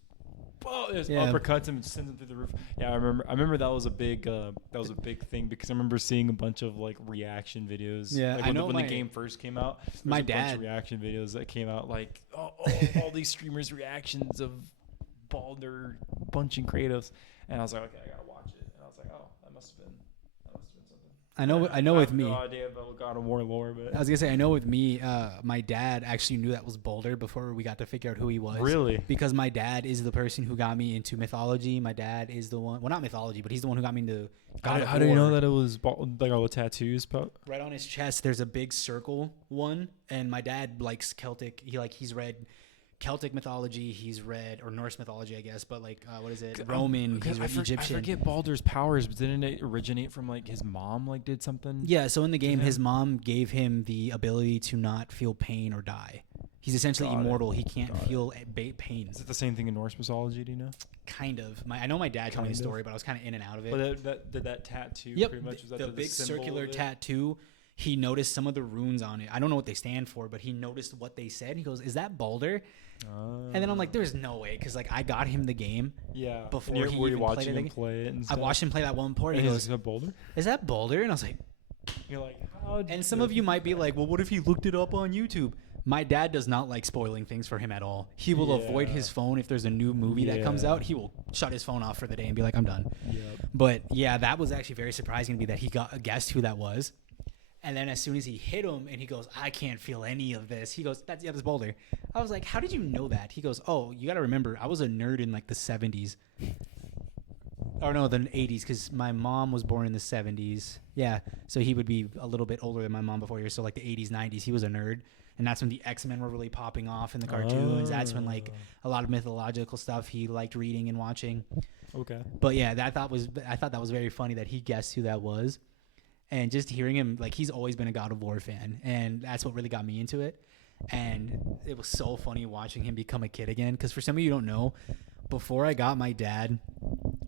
Yeah. uppercuts him and sends him through the roof. Yeah, I remember that was a big thing because I remember seeing a bunch of like reaction videos. Yeah, like, I know when the my- game first came out. There was my a bunch dad- of reaction videos that came out like all these streamers' reactions of Baldur punching Kratos, and I was like, okay, I gotta watch it. And I was like, oh, that must have been something. I know with have me. no idea about God of War lore, but I was gonna say, I know with me, my dad actually knew that was Baldur before we got to figure out who he was. Really? Because my dad is the person who got me into mythology. My dad is the one, well, not mythology, but he's the one who got me into God of how do you know War. that it was like all the tattoos? Right on his chest, there's a big circle one, and my dad likes Celtic. He's read Celtic mythology. He's read or Norse mythology, I guess, but like what is it? Roman. He's read Egyptian. I forget Baldur's powers, but didn't it originate from like his mom? Like did something? Yeah, so in the game, him? his mom gave him the ability to not feel pain or die. He's essentially Got it. immortal. He can't Got feel pain. Is it the same thing in Norse mythology? Do you know? Kind of. I know my dad told me the Kind of. story, but I was kind of in and out of it. But that tattoo Yep, pretty much was that the big symbol circular of it? tattoo. He noticed some of the runes on it. I don't know what they stand for, but he noticed what they said. He goes, "Is that Baldur?" And then I'm like, "There's no way," because like I got him the game. Yeah. before and he were you even watching played it him again? play it? And I stuff? watched him play that one part. And And he he goes, goes, Boulder? "Is that Baldur?" And I was like, You're like, how? and some of you might be like, "Well, what if he looked it up on YouTube?" My dad does not like spoiling things for him at all. He will avoid Yeah. his phone if there's a new movie that comes Yeah. out. He will shut his phone off for the day and be like, "I'm done." Yep. But yeah, that was actually very surprising to me that he guessed who that was. And then as soon as he hit him and he goes, "I can't feel any of this." He goes, "That's Baldur." I was like, "How did you know that?" He goes, "Oh, you got to remember, I was a nerd in like the 70s." Or no, the 80s, because my mom was born in the 70s. Yeah, so he would be a little bit older than my mom before here. So like the 80s, 90s, he was a nerd. And that's when the X-Men were really popping off in the cartoons. That's when like a lot of mythological stuff he liked reading and watching. Okay. But yeah, I thought that was very funny that he guessed who that was. And just hearing him, like, he's always been a God of War fan, and that's what really got me into it. And it was so funny watching him become a kid again, because for some of you who don't know, before I got my dad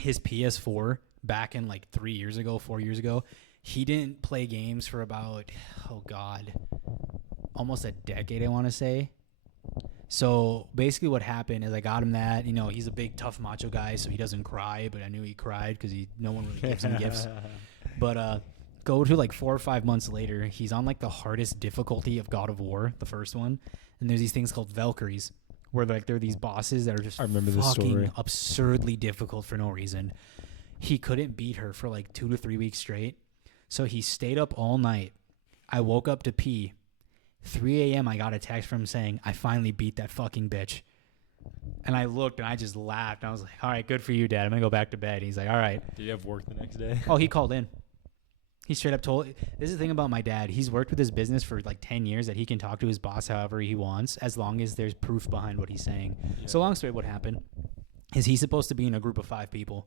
his PS4 back in like 4 years ago, he didn't play games for about, almost a decade, I want to say. So basically what happened is I got him that, he's a big tough macho guy, so he doesn't cry, but I knew he cried because no one really gives him gifts. But go to like 4 or 5 months later, he's on like the hardest difficulty of God of War, the first one, and there's these things called Valkyries, where like there are these bosses that are just I remember this fucking story. absurdly difficult for no reason. He couldn't beat her for like 2 to 3 weeks straight, so he stayed up all night. I woke up to pee. 3 a.m. I got a text from him saying, "I finally beat that fucking bitch." And I looked and I just laughed. I was like, "All right, good for you, Dad. I'm gonna go back to bed." He's like, "All right." Did you have work the next day? Oh, he called in. He straight up told. This is the thing about my dad. He's worked with his business for like 10 years that he can talk to his boss however he wants, as long as there's proof behind what he's saying. Yeah. So long story, what happened is he's supposed to be in a group of 5 people.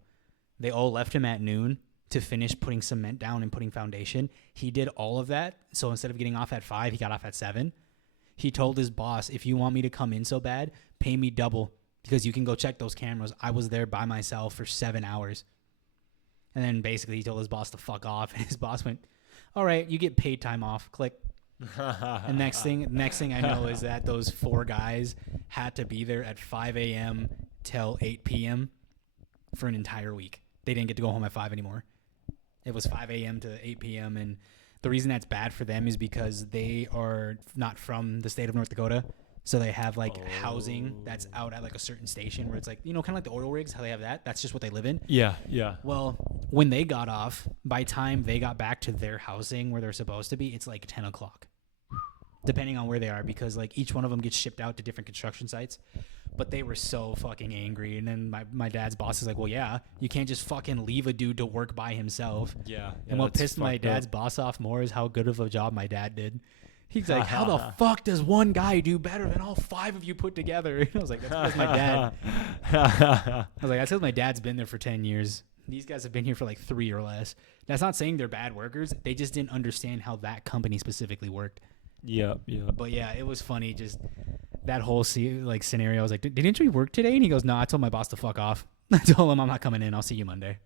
They all left him at noon, to finish putting cement down and putting foundation. He did all of that. So instead of getting off at 5, he got off at 7. He told his boss, if you want me to come in so bad, pay me double because you can go check those cameras. I was there by myself for 7 hours. And then basically he told his boss to fuck off. And his boss went, all right, you get paid time off. Click. And next thing I know is that those 4 guys had to be there at 5 a.m. till 8 p.m. for an entire week. They didn't get to go home at 5 anymore. It was 5 a.m. to 8 p.m. And the reason that's bad for them is because they are not from the state of North Dakota. So they have like housing that's out at like a certain station where it's like, kind of like the oil rigs, how they have that. That's just what they live in. Yeah, yeah. Well, when they got off, by time they got back to their housing where they're supposed to be, it's like 10 o'clock. Depending on where they are, because like each one of them gets shipped out to different construction sites. But they were so fucking angry. And then my dad's boss is like, well, yeah, you can't just fucking leave a dude to work by himself. Yeah. And what pissed my dad's boss off more is how good of a job my dad did. He's like, how the fuck does one guy do better than all 5 of you put together? And I was like, that's because my dad. I was like, that's because my dad's been there for 10 years. These guys have been here for like 3 or less. That's not saying they're bad workers. They just didn't understand how that company specifically worked. Yeah, yeah. But yeah, it was funny. Just that whole scenario. I was like, didn't you work today? And he goes, no, I told my boss to fuck off. I told him I'm not coming in. I'll see you Monday.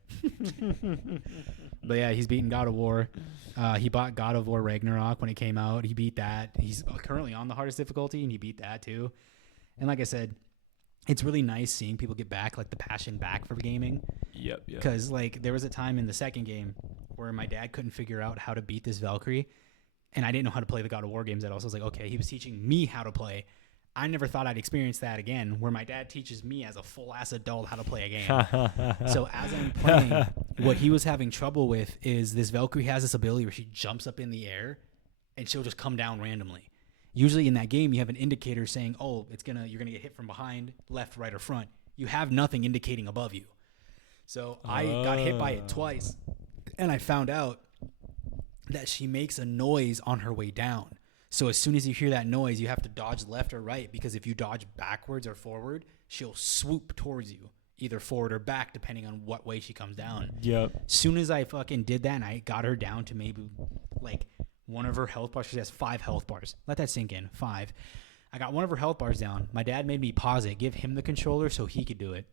But yeah, he's beaten God of War. He bought God of War Ragnarok when it came out. He beat that. He's currently on the hardest difficulty, and he beat that too. And like I said, it's really nice seeing people get back, like the passion back for gaming. Yep, yep. Because like there was a time in the second game where my dad couldn't figure out how to beat this Valkyrie, and I didn't know how to play the God of War games at all. So I was like, okay, he was teaching me how to play. I never thought I'd experience that again, where my dad teaches me as a full-ass adult how to play a game. So as I'm playing, what he was having trouble with is this Valkyrie has this ability where she jumps up in the air, and she'll just come down randomly. Usually in that game, you have an indicator saying, oh, you're gonna get hit from behind, left, right, or front. You have nothing indicating above you. So I got hit by it twice, and I found out that she makes a noise on her way down. So as soon as you hear that noise, you have to dodge left or right, because if you dodge backwards or forward, she'll swoop towards you, either forward or back, depending on what way she comes down. Yep. As soon as I fucking did that and I got her down to maybe like one of her health bars, she has 5 health bars. Let that sink in. 5. I got one of her health bars down. My dad made me pause it, give him the controller so he could do it.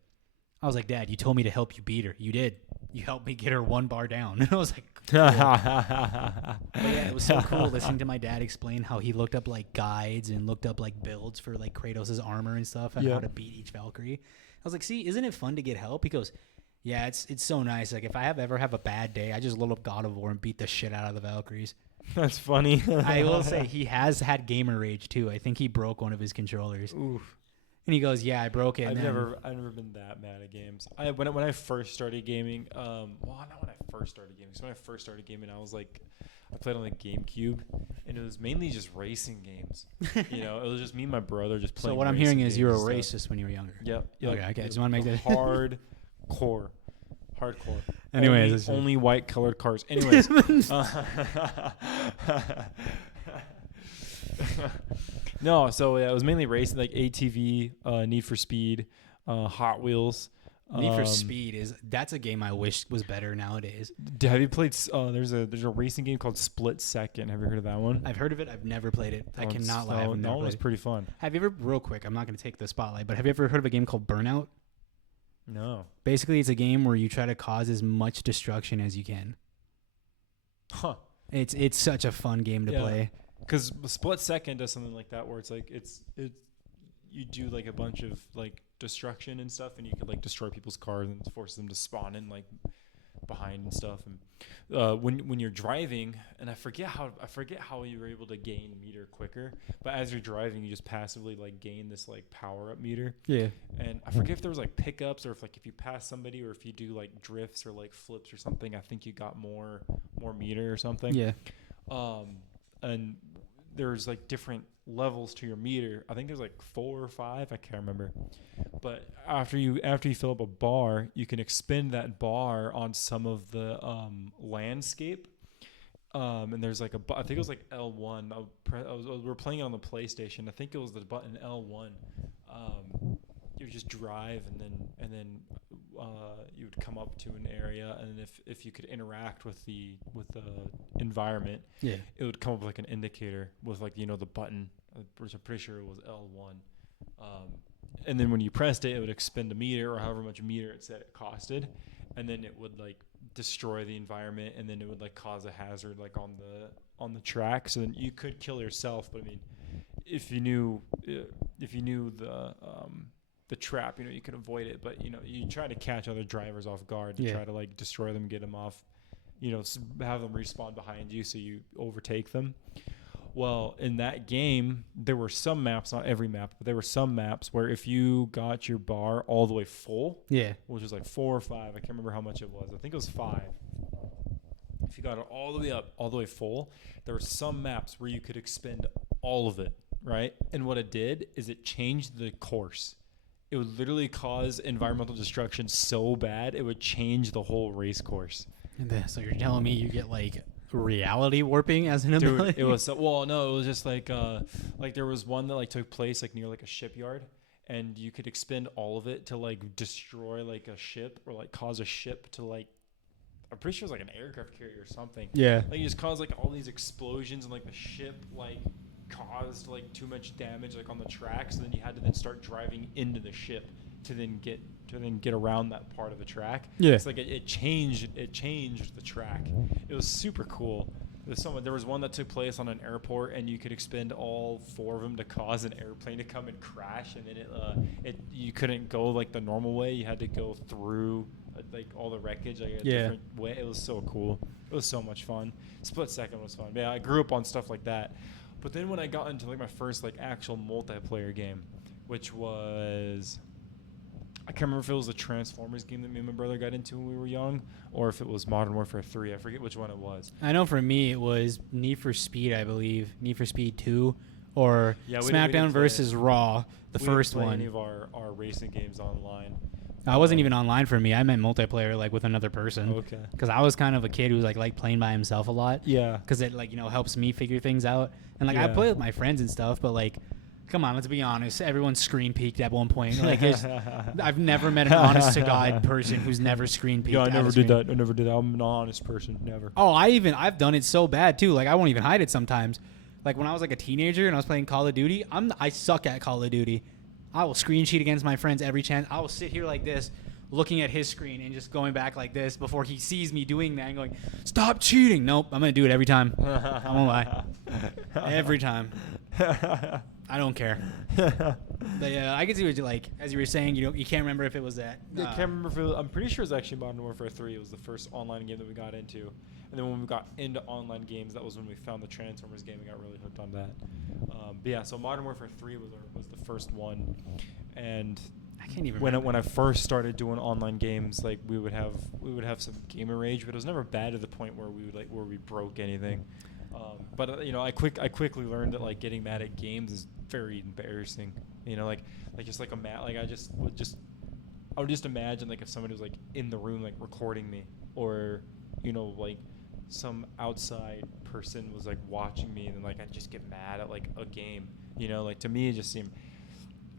I was like, Dad, you told me to help you beat her. You did. You helped me get her 1 bar down. And I was like, cool. But yeah, it was so cool listening to my dad explain how he looked up like guides and looked up like builds for like Kratos' armor and stuff and how to beat each Valkyrie. I was like, see, isn't it fun to get help? He goes, yeah, it's so nice. Like if I ever have a bad day, I just load up God of War and beat the shit out of the Valkyries. That's funny. I will say he has had gamer rage too. I think he broke one of his controllers. Oof. And he goes, yeah, I broke it. I've never been that mad at games. When I first started gaming, well, not when I first started gaming. So when I first started gaming, I played on the GameCube, and it was mainly just racing games. It was just me and my brother just playing. So what I'm hearing is you were a racist when you were younger. Yep. Okay. I just want to make that hardcore. Anyways, only white colored cars. Anyways. No, so it was mainly racing, like ATV, Need for Speed, Hot Wheels. Need for Speed that's a game I wish was better nowadays. Have you played? There's a racing game called Split Second. Have you heard of that one? I've heard of it. I've never played it. I cannot lie. That one was pretty fun. Have you ever, real quick? I'm not going to take the spotlight, but have you ever heard of a game called Burnout? No. Basically, it's a game where you try to cause as much destruction as you can. Huh. It's such a fun game to play. Because Split Second does something like that, where it's like you do like a bunch of like destruction and stuff, and you could like destroy people's cars and force them to spawn in like behind and stuff. And when you're driving, and I forget how you were able to gain meter quicker, but as you're driving, you just passively like gain this like power up meter. Yeah. And I forget if there was like pickups, or if you pass somebody, or if you do like drifts or like flips or something. I think you got more meter or something. Yeah. And there's like different levels to your meter. I think there's like 4 or 5. I can't remember. But after you fill up a bar, you can expend that bar on some of the landscape. And there's like I think it was like L1. We were playing it on the PlayStation. I think it was the button L1. You just drive, and then you would come up to an area, and if you could interact with the environment, Yeah. it would come up with like an indicator with like the button, which I'm pretty sure it was L1. And then when you pressed it, it would expend a meter or however much meter it said it costed, and then it would like destroy the environment, and then it would like cause a hazard like on the track. So then you could kill yourself, but I mean, if you knew the trap, you could avoid it. But you try to catch other drivers off guard and try to like destroy them, get them off, have them respawn behind you so you overtake them. Well, in that game, there were some maps, not every map, but there were some maps where if you got your bar all the way full, which was like 4 or 5, I can't remember how much it was. I think it was 5. If you got it all the way up, all the way full, there were some maps where you could expend all of it, right? And what it did is it changed the course. It would literally cause environmental destruction so bad, it would change the whole race course. So you're telling me you get like reality warping as an Dude, ability? it was it was just like there was one that like took place like near like a shipyard, and you could expend all of it to like destroy like a ship or like cause a ship to like, I'm pretty sure it was like an aircraft carrier or something. Yeah. Like you just caused like all these explosions, and like the ship like caused like too much damage like on the track, so then you had to then start driving into the ship to then get around that part of the track. Yeah. It's like it changed the track. It was super cool. There was one that took place on an airport, and you could expend all 4 of them to cause an airplane to come and crash, and then you couldn't go like the normal way. You had to go through like all the wreckage like a different way. It was so cool. It was so much fun. Split Second was fun. But yeah, I grew up on stuff like that. But then when I got into like my first like actual multiplayer game, which was, I can't remember if it was the Transformers game that me and my brother got into when we were young, or if it was Modern Warfare 3. I forget which one it was. I know for me it was Need for Speed, I believe. Need for Speed 2 or Yeah, we SmackDown didn't play versus Raw, the We first didn't play any one. of our racing games online. I wasn't even online for me. I meant multiplayer like with another person. Okay. Because I was kind of a kid who was like playing by himself a lot. Yeah. Because it like helps me figure things out. And like I Yeah. play with my friends and stuff, but like, come on, let's be honest. Everyone screen peeked at one point. Like, I've never met an honest to God person who's never screen peeked. Yeah, I at a never screen. did that. I never did that. I'm an honest person. Never. Oh, I've done it so bad too. Like I won't even hide it sometimes. Like when I was like a teenager and I was playing Call of Duty, I suck at Call of Duty. I will screen cheat against my friends every chance. I will sit here like this, looking at his screen and just going back like this before he sees me doing that and going, "Stop cheating!" Nope, I'm gonna do it every time. I won't lie. Every time. I don't care. But yeah, I can see what you like. As you were saying, you can't remember if it was that. I can't remember if it was, I'm pretty sure it was actually Modern Warfare 3. It was the first online game that we got into. And then when we got into online games, that was when we found the Transformers game and got really hooked on that. But yeah, so Modern Warfare 3 was the first one. And I can't even when remember. I first started doing online games, like we would have some gamer rage, but it was never bad to the point where we broke anything. But I quickly learned that like getting mad at games is very embarrassing. Like just like I would just imagine like if somebody was like in the room like recording me, or like some outside person was like watching me, and then like I'd just get mad at like a game. Like to me it just seemed.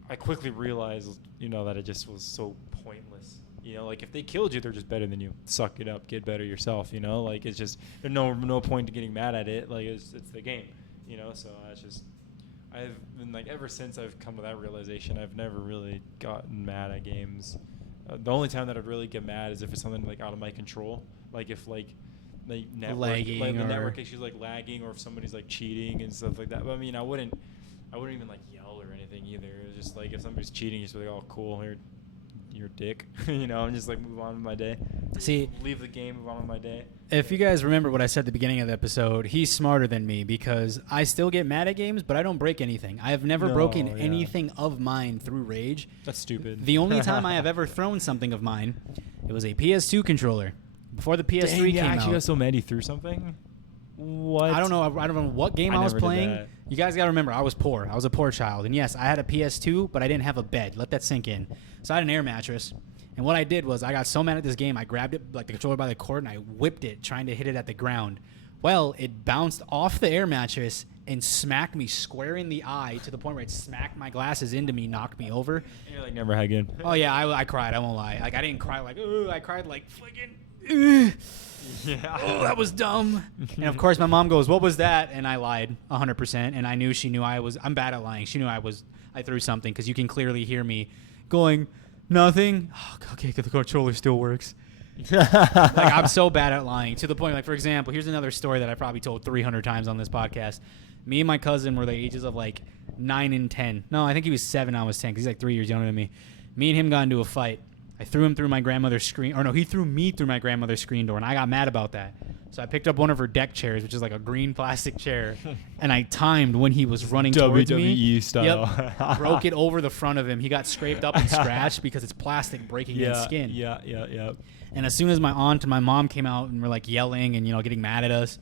I quickly realized that it just was so pointless. Like if they killed you, they're just better than you. Suck it up, get better yourself. Like it's just there's no point to getting mad at it. Like it's the game. So it's just I've been like ever since I've come to that realization, I've never really gotten mad at games. The only time that I'd really get mad is if it's something like out of my control, like if like the network, Lagging like the or- network issues like lagging, or if somebody's like cheating and stuff like that. But I mean, I wouldn't even like yell or anything either. It was just like if somebody's cheating, just be like, oh cool, you're a dick, and just like move on with my day. See, Leave the game, move on with my day. if you guys remember what I said at the beginning of the episode, he's smarter than me because I still get mad at games, but I don't break anything. I have never No, broken yeah. anything of mine through rage. That's stupid. The only time I have ever thrown something of mine, it was a PS2 controller. Before the PS3 Dang, came actually out. got so mad he threw something. What? I don't know what game I I was never did playing. that. You guys got to remember, I was poor. I was a poor child. And yes, I had a PS2, but I didn't have a bed. Let that sink in. So I had an air mattress. And what I did was I got so mad at this game, I grabbed it, like the controller by the cord, and I whipped it, trying to hit it at the ground. Well, it bounced off the air mattress and smacked me square in the eye to the point where it smacked my glasses into me, knocked me over. And you're like, never again. Oh yeah, I cried. I won't lie. Like I didn't cry like ooh. I cried like fucking. Ugh. Yeah. Oh, that was dumb. And of course, my mom goes, "What was that?" And I lied 100%. And I knew she knew I was. I'm bad at lying. She knew I threw something because you can clearly hear me going, "Nothing." Oh, okay, the controller still works. Like I'm so bad at lying to the point. Like for example, here's another story that I probably told 300 times on this podcast. Me and my cousin were the ages of like 9 and 10. No, I think he was 7. I was 10 because he's like 3 years younger than me. Me and him got into a fight. I threw him through my grandmother's screen. Or no, he threw me through my grandmother's screen door, and I got mad about that. So I picked up one of her deck chairs, which is like a green plastic chair, and I timed when he was running towards me. WWE style. Yep. Broke it over the front of him. He got scraped up and scratched because it's plastic breaking his skin. Yeah. And as soon as my aunt and my mom came out and were like yelling and, you know, getting mad at us.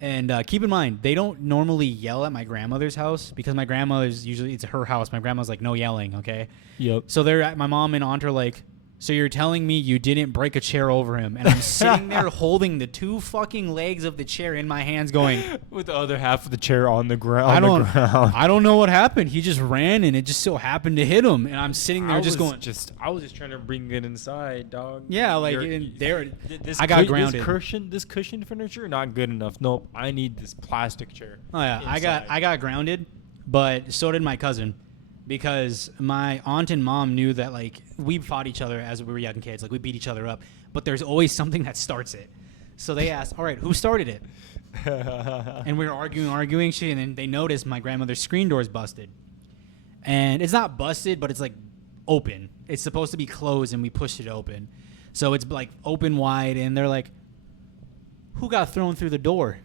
And keep in mind, they don't normally yell at my grandmother's house because my grandmother's usually, it's her house. My grandma's like, no yelling, okay? Yep. So they're at my mom and aunt are like, so you're telling me you didn't break a chair over him? And I'm sitting there holding the 2 fucking legs of the chair in my hands going, With the other half of the chair on the ground. I don't know what happened. He just ran and it just so happened to hit him. And I'm sitting there just going. I was just trying to bring it inside, dog. Yeah, like You're- there. This I got cu- grounded. This cushion furniture not good enough. Nope, I need this plastic chair. Oh yeah, inside. I got grounded, but so did my cousin, because my aunt and mom knew that like we fought each other as we were young kids, like we beat each other up, but there's always something that starts it. So they asked, "All right, who started it?" And we were arguing, and then they noticed my grandmother's screen door is busted, and it's not busted, but it's like open. It's supposed to be closed, and we pushed it open, so it's like open wide, and they're like, "Who got thrown through the door?"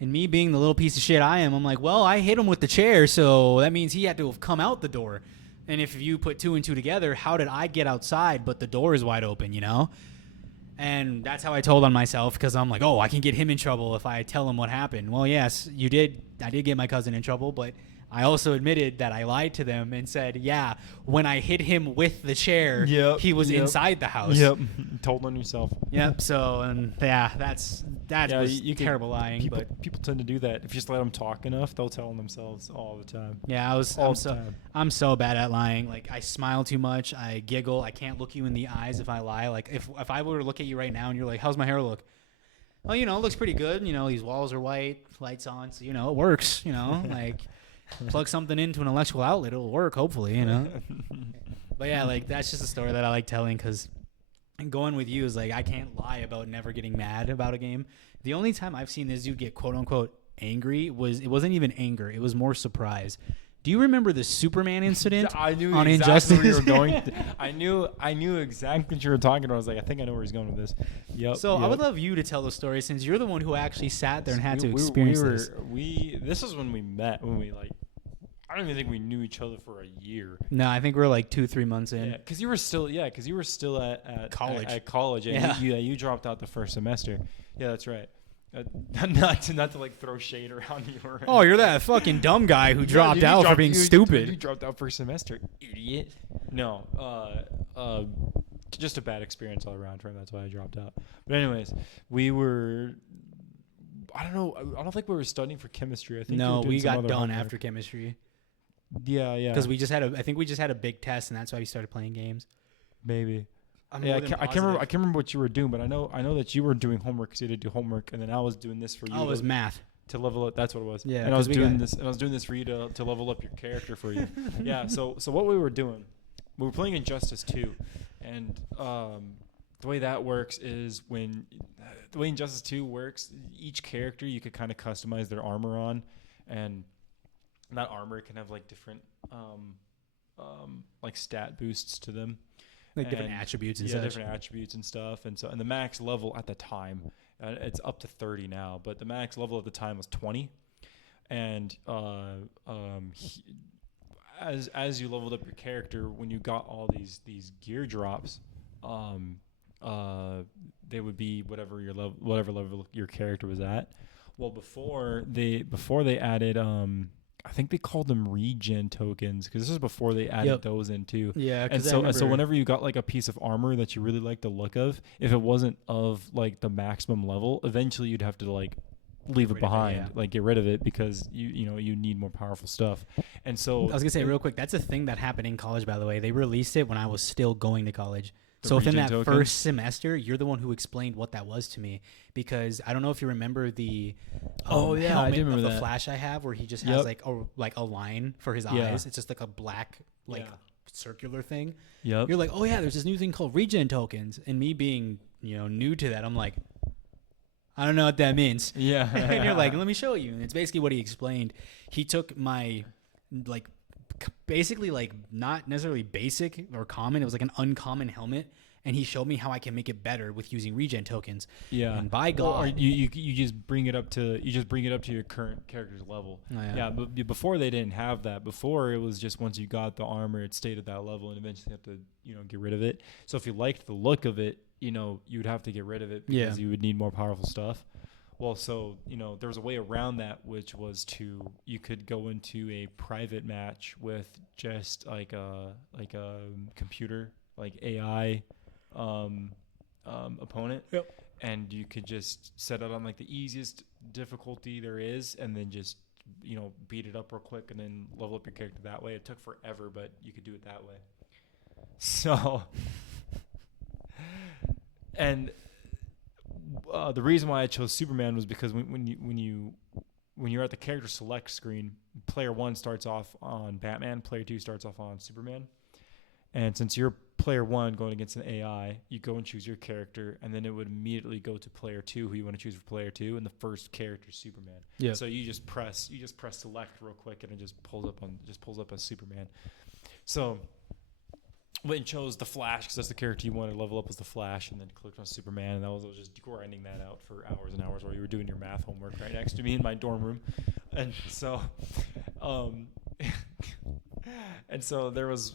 And me being the little piece of shit I am, I'm like, well, I hit him with the chair, so that means he had to have come out the door. And if you put 2 and 2 together, how did I get outside but the door is wide open, you know? And that's how I told on myself, because I'm like, oh, I can get him in trouble if I tell him what happened. Well, yes, you did. I did get my cousin in trouble, but I also admitted that I lied to them and said, yeah, when I hit him with the chair, he was inside the house. Yep, told on yourself. Yep. So, and yeah, that was you terrible lying. People, but people tend to do that. If you just let them talk enough, they'll tell on themselves all the time. yeah, I'm so bad at lying. Like I smile too much. I giggle. I can't look you in the eyes if I lie. Like if I were to look at you right now and you're like, how's my hair look? Well, you know, it looks pretty good. You know, these walls are white, lights on, so you know it works. You know, like. Plug something into an electrical outlet, it'll work, hopefully, you know. But yeah, like that's just a story that I like telling, because going with you is like I can't lie about never getting mad about a game. The only time I've seen this dude get quote unquote angry it wasn't even anger, it was more surprise. Do you remember the Superman incident I knew on exactly Injustice? where you were going. I knew exactly what you were talking about. I was like, I think I know where he's going with this. Yep. So yep. I would love you to tell the story, since you're the one who actually sat there and had to We experience were- this. This is when we met. When we like, I don't even think we knew each other for a year. No, I think we're like 2-3 months in. Yeah, because you were still at College. At college, and Yeah. you dropped out the first semester. Yeah, that's right. Not to like throw shade around your. Oh, you're that fucking dumb guy who Yeah, dropped dude, you out for dropped- being you stupid. dropped out first semester, idiot. No, just a bad experience all around for him. That's why I dropped out. But anyways, we were. I don't know. I don't think we were studying for chemistry. I think you were No, doing we some got other done homework. after chemistry. Yeah. Because we just had I think we just had a big test, and that's why we started playing games. Maybe. I'm Yeah, more I than can't remember. I positive. can't remember what you were doing, but I know that you were doing homework because you had to do homework, and then I was doing this for you. Oh, it was to, math. to level up. That's what it was. Yeah, and I was 'cause we doing got- this, and I was doing this for you to level up your character for you. Yeah. So what we were doing, we were playing Injustice 2, and the way that works is the way Injustice 2 works, each character you could kind of customize their armor on, and that armor can have like different like stat boosts to them. Like different And- attributes and yeah, such. different attributes and stuff, and the max level at the time, it's up to 30 now, but the max level at the time was 20, and as you leveled up your character, when you got all these gear drops, they would be whatever level your character was at. Well, before they added I think they called them regen tokens because this was before they added Yep. those in too. Yeah, And so whenever you got like a piece of armor that you really like the look of, if it wasn't of like the maximum level, eventually you'd have to like leave Get it rid of it, behind, yeah. like get rid of it because you need more powerful stuff. And so I was gonna say real quick, that's a thing that happened in college, by the way. They released it when I was still going to college. The So if in regen that tokens? first semester, you're the one who explained what that was to me, because I don't know if you remember the Oh, yeah, I helmet do remember of the that. Flash I have, where he just has Yep. like a line for his Yeah. eyes. It's just like a black like Yeah. circular thing. Yep. You're like, oh yeah, there's this new thing called regen tokens, and me being new to that, I'm like, I don't know what that means. Yeah. And you're like, let me show you. And it's basically what he explained. He took my, like, basically, like, not necessarily basic or common. It was like an uncommon helmet. And he showed me how I can make it better with using regen tokens. Yeah. And by Well, or God. you just bring it up to your current character's level. Oh, yeah. Yeah, but before they didn't have that. Before it was just once you got the armor, it stayed at that level, and eventually you have to get rid of it. So if you liked the look of it, you'd have to get rid of it because Yeah. you would need more powerful stuff. Well, so there was a way around that, which was you could go into a private match with just like a computer, like AI opponent. Yep. And you could just set it on like the easiest difficulty there is, and then just beat it up real quick, and then level up your character that way. It took forever, but you could do it that way. So, and the reason why I chose Superman was because when you're at the character select screen, player 1 starts off on Batman, player 2 starts off on Superman. And since you're player 1 going against an AI, you go and choose your character, and then it would immediately go to player 2, who you want to choose for player 2, and the first character is Superman. Yeah. So you just press select real quick, and it just pulls up as Superman. So went and chose the Flash because that's the character you wanted to level up as the Flash, and then clicked on Superman, and I was just grinding that out for hours and hours while you were doing your math homework right next to me in my dorm room. And so and so there was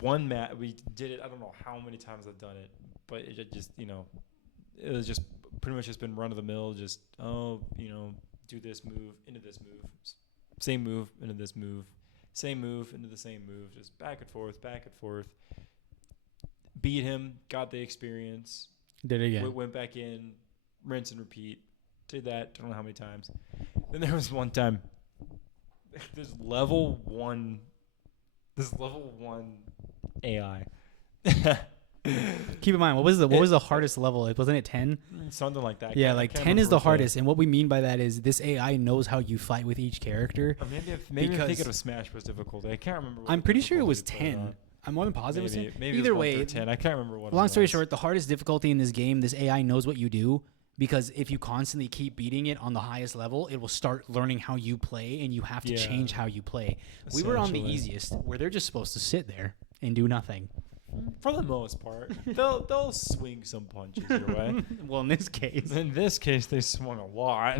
one match we did it. I don't know how many times I've done it, but it just it was just pretty much just been run of the mill. Just do this move into this move, same move into this move, same move into the same move, just back and forth. Beat him, got the experience. Did it again. Went back in, rinse and repeat. Did that. Don't know how many times. Then there was one time. This level one AI. Keep in mind, what was the hardest level? Wasn't it 10? Something like that. Yeah, I like can't 10 is remember the which one. hardest. And what we mean by that is this AI knows how you fight with each character. Or maybe I'm Because- thinking of Smash Bros. Difficulty. I can't remember. What I'm the pretty sure it difficulty was they put it 10. on. I'm more than positive it was 10. Maybe Either it was 1 way, through 10. I can't remember what. long it story was. short, the hardest difficulty in this game, this AI knows what you do, because if you constantly keep beating it on the highest level, it will start learning how you play, and you have to Yeah. change how you play. We were on the Essentially. easiest, where they're just supposed to sit there and do nothing. For the most part, they'll swing some punches your way. Well, in this case, In this case, they swung a lot.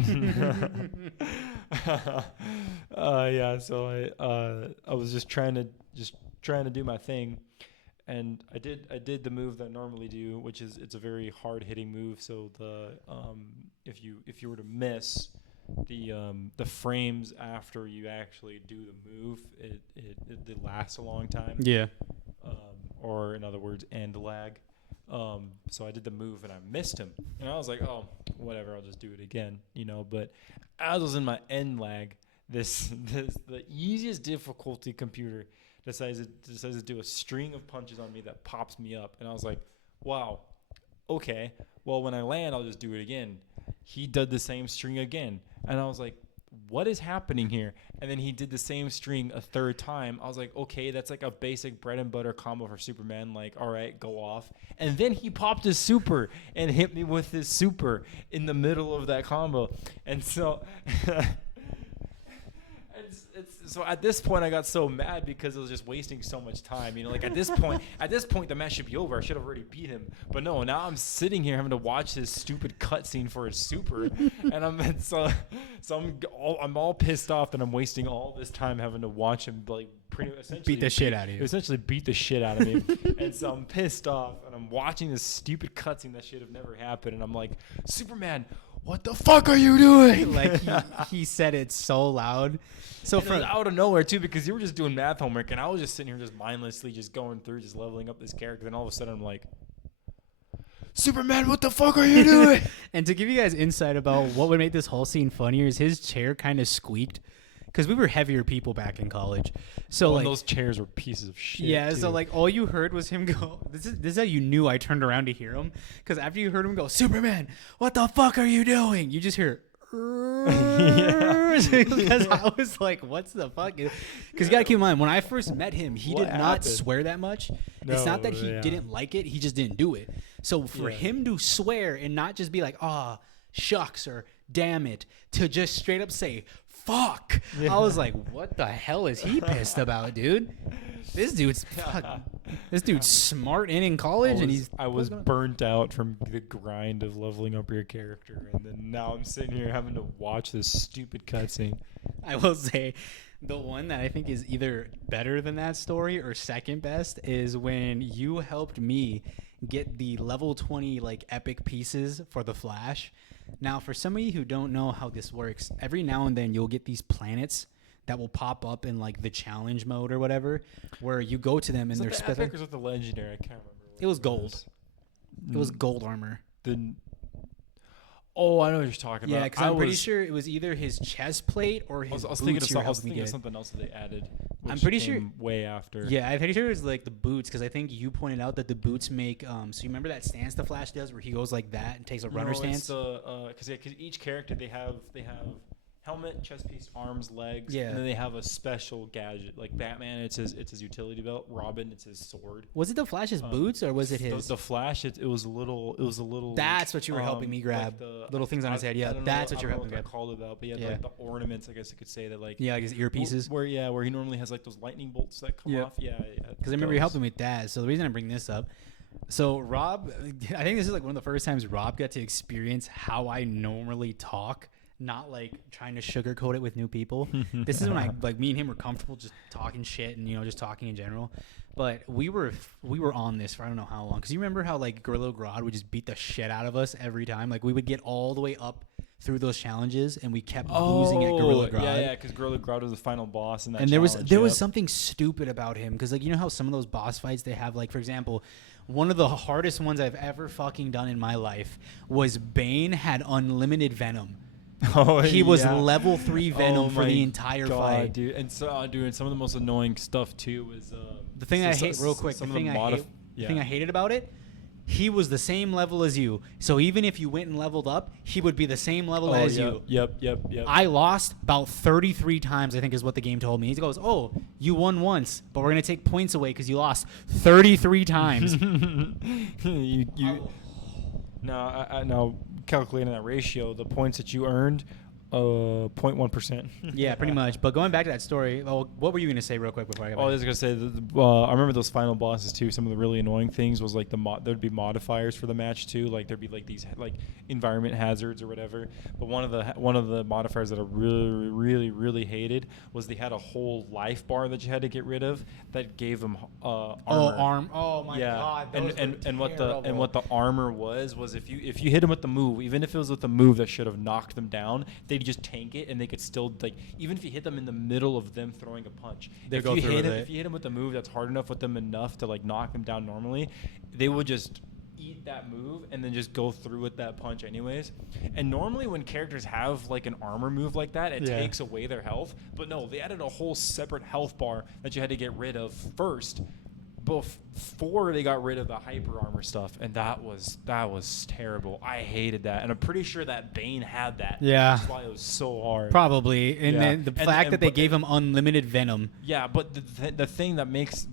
Yeah, so I was just trying to do my thing, and I did the move that I normally do, which is it's a very hard hitting move. So if you were to miss the frames after you actually do the move, it lasts a long time. yeah, Or in other words, end lag. So I did the move and I missed him, and I was like, oh, whatever, I'll just do it again, But as I was in my end lag, the easiest difficulty computer decides to do a string of punches on me that pops me up, and I was like, wow, okay. Well, when I land, I'll just do it again. He did the same string again, and I was like, what is happening here? And then he did the same string a third time. I was like, okay, that's like a basic bread and butter combo for Superman. Like, all right, go off. And then he popped his super and hit me with his super in the middle of that combo. And so so at this point I got so mad because it was just wasting so much time. Like at this point the match should be over. I should have already beat him. But no, now I'm sitting here having to watch this stupid cutscene for his super, and I'm all pissed off that I'm wasting all this time having to watch him essentially beat the shit out of you. Essentially beat the shit out of me. And so I'm pissed off, and I'm watching this stupid cutscene that should have never happened, and I'm like, Superman, "What the fuck are you doing?" Like he said it so loud. So And it was from out of nowhere too, because you were just doing math homework, and I was just sitting here just mindlessly just going through, just leveling up this character. Then all of a sudden I'm like, "Superman, what the fuck are you doing?" and to give you guys insight about what would make this whole scene funnier is his chair kind of squeaked because we were heavier people back in college. So Oh, like and those chairs were pieces of shit. yeah, too. so like all you heard was him go. This is how you knew I turned around to hear him, because after you heard him go, "Superman, what the fuck are you doing?" You just hear. Because I was like, "What's the fuck?" Because you gotta keep in mind, when I first met him, he What did not happened? swear that much. It's not that he No, yeah. didn't like it; he just didn't do it. So for Yeah. him to swear and not just be like, "Ah, shucks," or "damn it," to just straight up say "fuck," I was like, "What the hell is he pissed about, dude?" This dude's smart and in college, and he's I was burnt out from the grind of leveling up your character, and then now I'm sitting here having to watch this stupid cutscene. I will say the one that I think is either better than that story or second best is when you helped me get the level 20 like epic pieces for the Flash. Now, for some of you who don't know how this works, every now and then you'll get these planets that will pop up in like the challenge mode or whatever, where you go to them and Is they're it the special. epic or is it the legendary? I can't remember. It was gold. It was gold armor. The Oh, I know what you're talking Yeah, about. because I'm pretty sure it was either his chest plate or his I was thinking, boots of, you were I was helping me thinking of get. something else that they added. I'm which pretty sure- came way after. Yeah, I'm pretty sure it was like the boots, because I think you pointed out that the boots make. So you remember that stance the Flash does, where he goes like that and takes a runner stance. Because each character they have helmet, chest piece, arms, legs, Yeah. and then they have a special gadget. Like Batman, it's his utility belt. Robin, it's his sword. Was it the Flash's boots or was it his? The Flash, it was a little. That's what you were helping me grab. Little things on his head. Yeah, that's what you're helping me grab. grab. Called about, but Yeah. like the ornaments, I guess you could say that like. Yeah, like his earpieces. Where he normally has like those lightning bolts that come Yeah. off. Yeah. Because I remember you helping me with that. So the reason I bring this up, so Rob, I think this is like one of the first times Rob got to experience how I normally talk, not like trying to sugarcoat it with new people. This is when I like me and him were comfortable just talking shit and just talking in general. But we were on this for I don't know how long. Because you remember how like Gorilla Grodd would just beat the shit out of us every time. Like we would get all the way up through those challenges and we kept losing at Gorilla Grodd. Yeah, because Gorilla Grodd was the final boss in that. And there was challenge, something stupid about him, because like you know how some of those boss fights they have, like for example, one of the hardest ones I've ever fucking done in my life was Bane had unlimited venom. Oh, He was yeah. level 3 venom for my the entire God, fight. dude. And so, dude, and some of the most annoying stuff too was The thing I so- hate, real quick, the some of thing yeah. I hated about it, he was the same level as you. So even if you went and leveled up, he would be the same level as you. Yep. I lost about 33 times, I think is what the game told me. He goes, "Oh, you won once, but we're going to take points away because you lost 33 times." Now calculating that ratio, the points that you earned, 0.1%. Yeah, pretty much. But going back to that story, what were you going to say real quick before I got Oh, I back? was gonna say, I remember those final bosses too. Some of the really annoying things was like there'd be modifiers for the match too. Like there'd be like these like environment hazards or whatever. But one of the modifiers that I really hated was they had a whole life bar that you had to get rid of that gave them armor. Oh my god. And what the armor was if you hit them with the move, even if it was with the move that should have knocked them down, they'd just tank it and they could still like, even if you hit them in the middle of them throwing a punch, if you hit them with the move that's hard enough with them enough to like knock them down normally, they would just eat that move and then just go through with that punch anyways. And normally when characters have like an armor move like that, it takes away their health. But no, they added a whole separate health bar that you had to get rid of first before they got rid of the hyper armor stuff, and that was terrible. I hated that, and I'm pretty sure that Bane had that. Yeah. That's why it was so hard. Probably. And Yeah. then the fact that they gave him unlimited venom. Yeah, but the thing that makes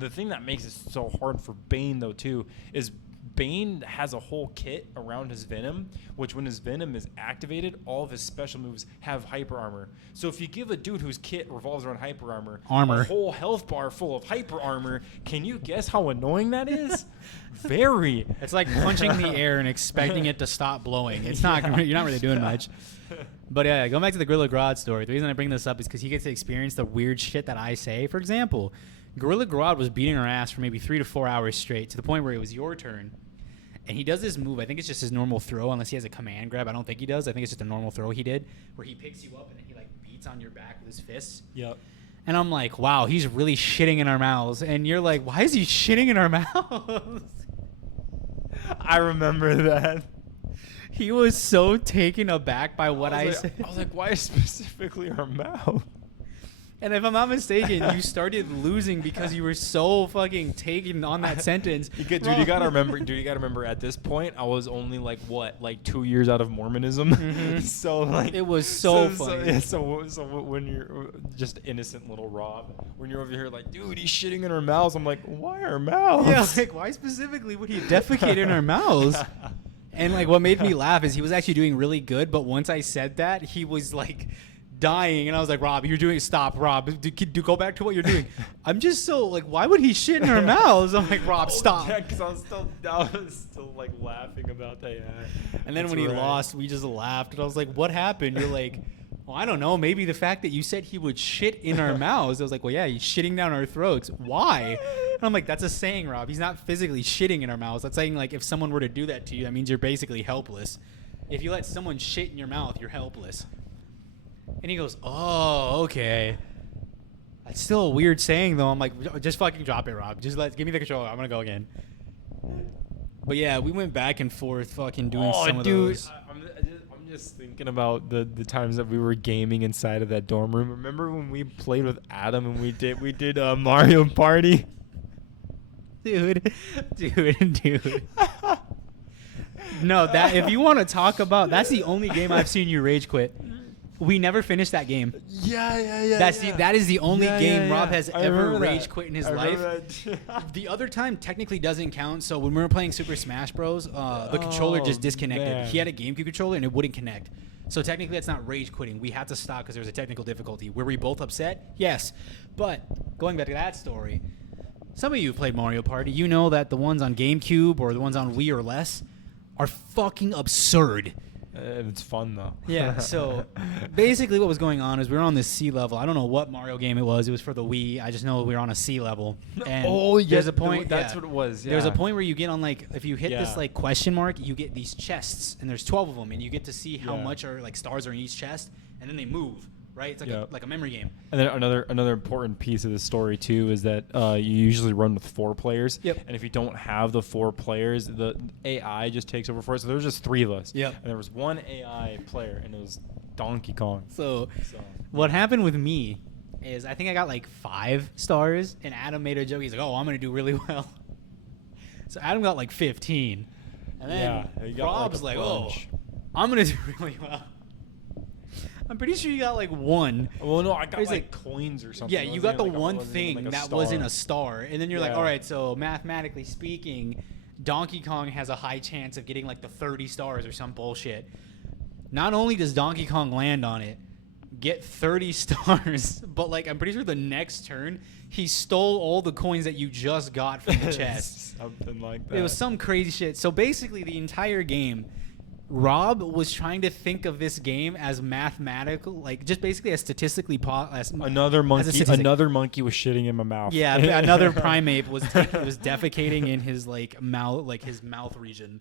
it so hard for Bane though too is Bane has a whole kit around his Venom, which when his Venom is activated, all of his special moves have hyper armor. So if you give a dude whose kit revolves around hyper armor a whole health bar full of hyper armor, can you guess how annoying that is? Very. It's like punching the air and expecting it to stop blowing. It's not. You're not really doing much. But yeah, going back to the Gorilla Grodd story, the reason I bring this up is because he gets to experience the weird shit that I say. For example, Gorilla Grodd was beating our ass for maybe 3 to 4 hours straight, to the point where it was your turn. And he does this move. I think it's just his normal throw, unless he has a command grab. I don't think he does. I think it's just a normal throw he did, where he picks you up and then he like beats on your back with his fists. Yep. And I'm like, wow, he's really shitting in our mouths. And you're like, why is he shitting in our mouths? I remember that. He was so taken aback by what I said. I was like, why specifically our mouth? And if I'm not mistaken, you started losing because you were so fucking taken on that sentence. You gotta remember. At this point, I was only like 2 years out of Mormonism. Mhm. So like, It was so funny. So when you're just innocent little Rob, when you're over here like, dude, he's shitting in our mouths. I'm like, why our mouths? Yeah, like why specifically would he defecate in our mouths? And like what made me laugh is he was actually doing really good, but once I said that, he was like dying, and I was like, Rob, you're doing stop, Rob, go back to what you're doing. I'm just so like, why would he shit in our mouths? I'm like, Rob, stop. Yeah, because I was still like laughing about that. Yeah. And then when he lost, we just laughed, and I was like, what happened? You're like, well, I don't know, maybe the fact that you said he would shit in our mouths. I was like, well, yeah, he's shitting down our throats. Why? And I'm like, that's a saying, Rob. He's not physically shitting in our mouths. That's saying like if someone were to do that to you, that means you're basically helpless. If you let someone shit in your mouth, you're helpless. And he goes, oh, okay. That's still a weird saying, though. I'm like, just fucking drop it, Rob. Just give me the controller. I'm going to go again. But, yeah, we went back and forth fucking doing some of those. I'm just thinking about the times that we were gaming inside of that dorm room. Remember when we played with Adam and we did Mario Party? Dude. No, that if you want to talk about, that's the only game I've seen you rage quit. We never finished that game. Yeah. That is the only game Rob has I ever remember rage that. quit in his I life. remember that. The other time technically doesn't count. So when we were playing Super Smash Bros, the controller just disconnected. man. He had a GameCube controller and it wouldn't connect. So technically that's not rage quitting. We had to stop because there was a technical difficulty. Were we both upset? Yes. But going back to that story, some of you have played Mario Party. You know that the ones on GameCube or the ones on Wii or less are fucking absurd. It's fun though. Yeah, so basically what was going on is we were on this sea level. I don't know what Mario game it was. It was for the Wii. I just know we were on a sea level. And there's a point. That's what it was. Yeah. There's a point where you get on like, if you hit this Yeah. like question mark, you get these chests, and there's 12 of them, and you get to see how Yeah. much are like stars are in each chest, and then they move. Right? It's like Yep. like a memory game. And then another important piece of the story too is that you usually run with 4 players. Yep. And if you don't have the 4 players, the AI just takes over for us. So there was just 3 of us. Yep. And there was one AI player, and it was Donkey Kong. So So what happened with me is I think I got like 5 stars, and Adam made a joke. He's like, "Oh, I'm gonna do really well." So Adam got like 15, and then he got Rob's like like, a "Oh, bunch. I'm gonna do really well." I'm pretty sure you got like 1. Well, no, I got He's like coins or something. Yeah, It you wasn't got the even one it wasn't even thing like that star. wasn't a star, and then you're like, Yeah. all right, so mathematically speaking, Donkey Kong has a high chance of getting like the 30 stars or some bullshit. Not only does Donkey Kong land on it, get 30 stars, but like I'm pretty sure the next turn he stole all the coins that you just got from the chest. Something like that. It was some crazy shit. So basically, the entire game, Rob was trying to think of this game as mathematical, like just basically as statistically Another as a monkey. statistic. Another monkey was shitting in my mouth. Yeah, another primate was defecating in his like mouth, like his mouth region.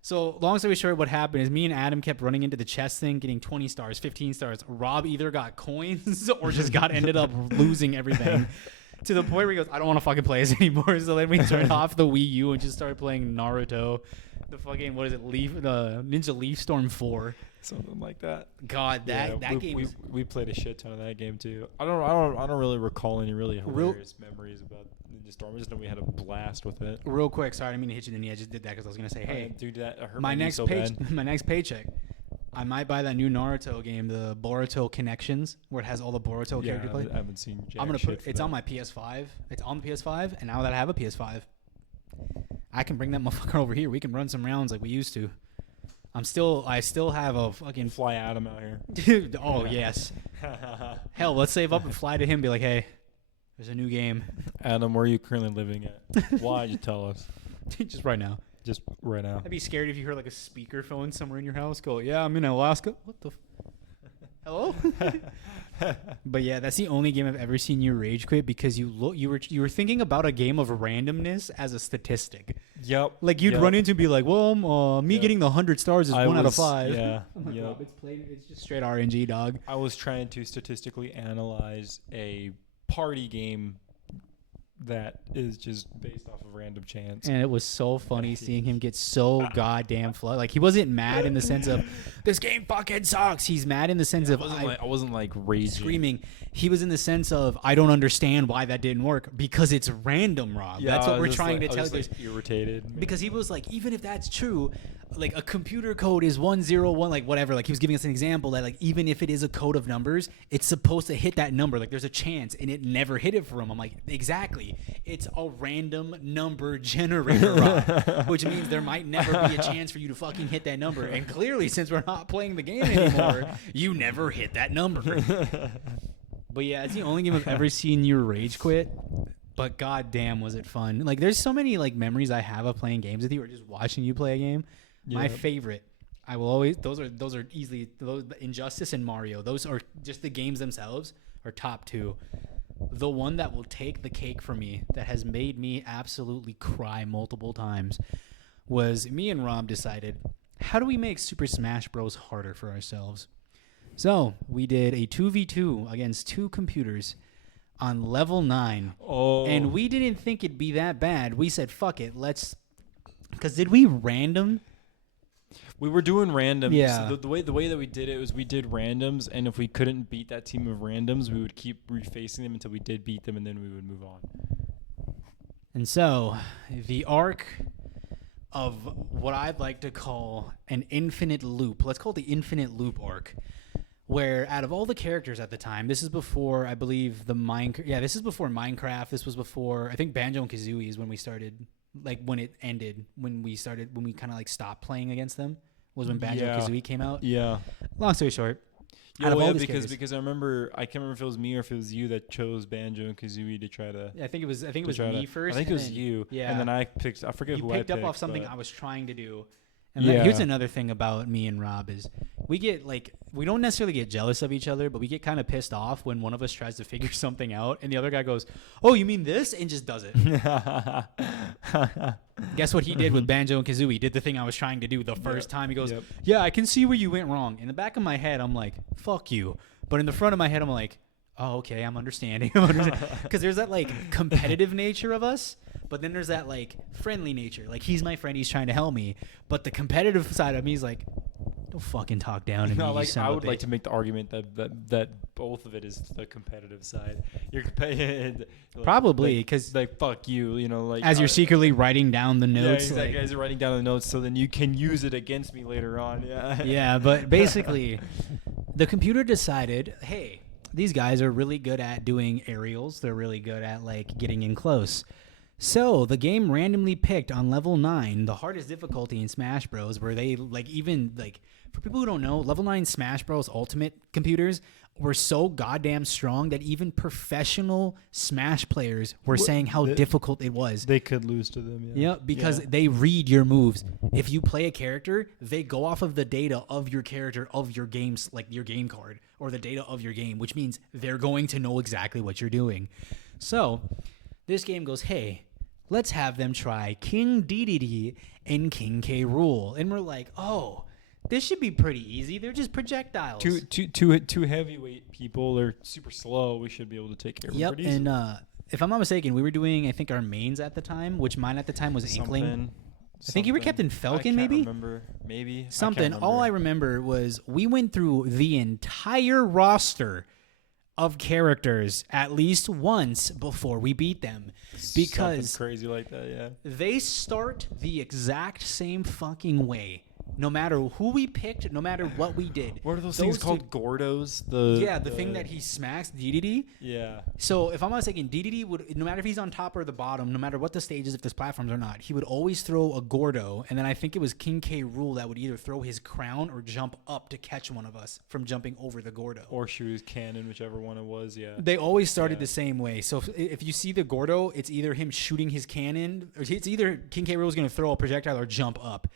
So long story short, what happened is me and Adam kept running into the chest thing, getting 20 stars, 15 stars. Rob either got coins or just ended up losing everything. To the point where he goes, I don't want to fucking play this anymore. So then we turned off the Wii U and just started playing Naruto. The fucking, what is it, Ninja Leaf Storm 4. Something like that. God, that game we, is we played a shit ton of that game too. I don't really recall any really hilarious memories about Ninja Storm. I just know we had a blast with it. real quick. Sorry, I didn't mean to hit you in the knee. I just did that because I was gonna say, hey, dude, that hurt my knee next so page, bad. my next paycheck, I might buy that new Naruto game, the Boruto Connections, where it has all the Boruto character play. I haven't seen. Jack I'm gonna shit put for it's that. on my PS5. It's on the PS5, and now that I have a PS5, I can bring that motherfucker over here. We can run some rounds like we used to. I still have a fucking Fly Adam out here. dude. Oh yes, hell, let's save up and fly to him. Be like, hey, there's a new game. Adam, where are you currently living at? Why? You tell us. Just right now. Just right now. I'd be scared if you heard like a speakerphone somewhere in your house go, yeah, I'm in Alaska. What the? Hello? But yeah, that's the only game I've ever seen you rage quit because you were thinking about a game of randomness as a statistic. Yep. Like you'd run into and be like, well, me Yep. getting the 100 stars is I 1 out of was- 5. Yeah. I'm like, Yep. Rob, it's just straight RNG, dog. I was trying to statistically analyze a party game that is just based off of random chance. And it was so funny seeing him get so goddamn flooded. Like he wasn't mad in the sense of this game fucking sucks. He's mad in the sense of I wasn't like raging. screaming. He was in the sense of I don't understand why that didn't work because it's random, Rob. Yeah, That's I what was we're just trying like- to I tell was you. just, like, irritated. Because he was like, even if that's true, like a computer code is 101, like whatever. Like he was giving us an example that like even if it is a code of numbers, it's supposed to hit that number. Like there's a chance, and it never hit it for him. I'm like, exactly. It's a random number generator, Rob, which means there might never be a chance for you to fucking hit that number. And clearly, since we're not playing the game anymore, you never hit that number. But yeah, it's the only game I've ever seen you rage quit. But goddamn, was it fun! Like, there's so many like memories I have of playing games with you, or just watching you play a game. My Yeah. favorite, I will always those are easily those Injustice and Mario. Those are just the games themselves are top 2. The one that will take the cake for me, that has made me absolutely cry multiple times, was me and Rob decided, how do we make Super Smash Bros. Harder for ourselves? So we did a 2v2 against 2 computers on level 9. Oh. And we didn't think it'd be that bad. We said, fuck it, let's... Because did we random? We were doing randoms. Yeah. So the way that we did it was we did randoms, and if we couldn't beat that team of randoms, we would keep refacing them until we did beat them, and then we would move on. And so, the arc of what I'd like to call an infinite loop. Let's call it the infinite loop arc. Where out of all the characters at the time, this is before, I believe, this is before Minecraft. This was before, I think Banjo and Kazooie is when we started, like when it ended, when we kind of like stopped playing against them, was when Banjo and Kazooie came out. Yeah. Long story short, out Yeah, of all these because characters- because I can't remember if it was me or if it was you that chose Banjo and Kazooie to try to. I think it was to me try to- first. I think it and was then- you. Yeah. And then I forget You who picked I up off something but- I was trying to do. And then here's Yeah. another thing about me and Rob is we get like, we don't necessarily get jealous of each other, but we get kind of pissed off when one of us tries to figure something out and the other guy goes, oh, you mean this? And just does it. Guess what he did with Banjo and Kazooie? He did the thing I was trying to do the first time. He goes, Yep. yeah, I can see where you went wrong. In the back of my head, I'm like, fuck you. But in the front of my head, I'm like, oh, okay, I'm understanding. Because there's that like competitive nature of us, but then there's that like friendly nature. Like he's my friend, he's trying to help me. But the competitive side of me is like, don't fucking talk down to me. No, you like son I of a would like bitch." to make the argument that both of it is the competitive side. You're competitive, Probably, 'cause like fuck you, like as you're secretly writing down the yeah, notes. exactly. like- As you're writing down the notes, so then you can use it against me later on. Yeah. yeah, but basically, the computer decided, hey, these guys are really good at doing aerials. They're really good at like getting in close. So the game randomly picked on level 9 the hardest difficulty in Smash Bros. Where they like even like for people who don't know, level 9 Smash Bros. Ultimate computers were so goddamn strong that even professional Smash players were saying how difficult it was. They could lose to them. Yeah, because they read your moves. If you play a character, they go off of the data of your character, of your games, like your game card, or the data of your game, which means they're going to know exactly what you're doing. So, this game goes, hey, let's have them try King Dedede and King K. Rool. And we're like, oh, this should be pretty easy. They're just projectiles. Two heavyweight people. They're super slow. We should be able to take care of them Yep, pretty easily. and if I'm not mistaken, we were doing, I think, our mains at the time, which mine at the time was Inkling. I think you were Captain Falcon, maybe? I can't remember. Maybe. Something. All I remember was we went through the entire roster of characters at least once before we beat them. Because Something crazy like that, yeah. they start the exact same fucking way. No matter who we picked, no matter what we did. What are those things called? Gordos? The thing that he smacks, Dedede. Yeah. So if I'm not mistaken, Dedede would, no matter if he's on top or the bottom, no matter what the stage is, if there's platforms or not, he would always throw a Gordo, and then I think it was King K. Rool that would either throw his crown or jump up to catch one of us from jumping over the Gordo. Or shoot his cannon, whichever one it was, yeah. They always started Yeah. the same way. So if you see the Gordo, it's either him shooting his cannon, or it's either King K. Rool is going to throw a projectile or jump up.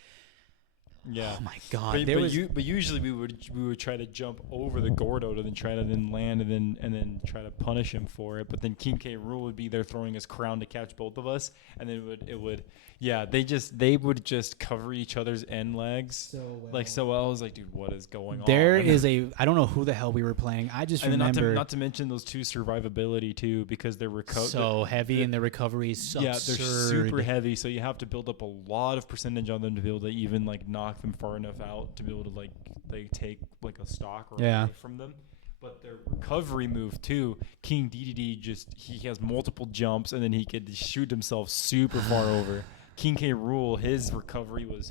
Yeah. Oh my god. But, There but, was but usually we would try to jump over the Gordo to then try to then land and then try to punish him for it. But then King K. Rool would be there throwing his crown to catch both of us, and then it would they would just cover each other's end legs so well. I was like, dude, what is going on? There is I don't know who the hell we were playing. I just and then remember not to mention those two survivability too, because they're so heavy and the recovery is yeah, absurd. they're super heavy, so you have to build up a lot of percentage on them to be able to even like knock them far enough out to be able to like take like a stock or Yeah. away from them. But their recovery move too, King DDD he has multiple jumps and then he could shoot himself super far over. King K. Rool, his recovery would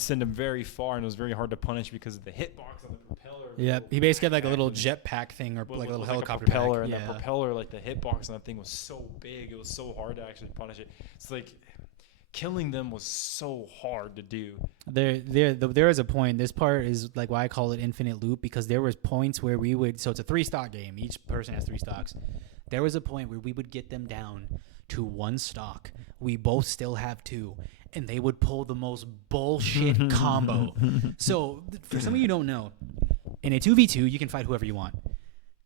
send him very far, and it was very hard to punish because of the hitbox on the propeller. Yep, he basically had like a little jetpack thing or With- like a with little like helicopter propeller, pack. and Yeah. that propeller, like the hitbox on that thing was so big, it was so hard to actually punish it. It's like killing them was so hard to do. There is a point. This part is like why I call it infinite loop, because there was points where we would. So it's a 3-stock game. Each person has 3 stocks. There was a point where we would get them down to 1 stock. We both still have 2, and they would pull the most bullshit combo. So for some of you who don't know, in a 2v2, you can fight whoever you want.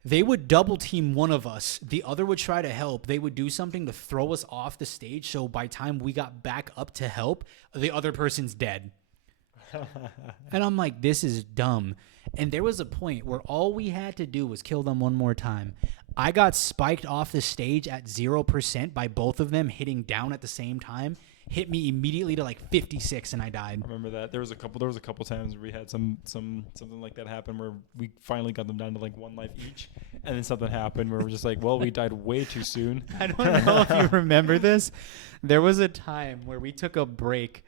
They would double team one of us. The other would try to help. They would do something to throw us off the stage. So by time we got back up to help, the other person's dead. And I'm like, this is dumb. And there was a point where all we had to do was kill them one more time. I got spiked off the stage at 0% by both of them hitting down at the same time. Hit me immediately to like 56 and I died. I remember that. There was a couple times where we had something like that happen where we finally got them down to like 1 life each, and then something happened where we're just like, well, we died way too soon. I don't know if you remember this. There was a time where we took a break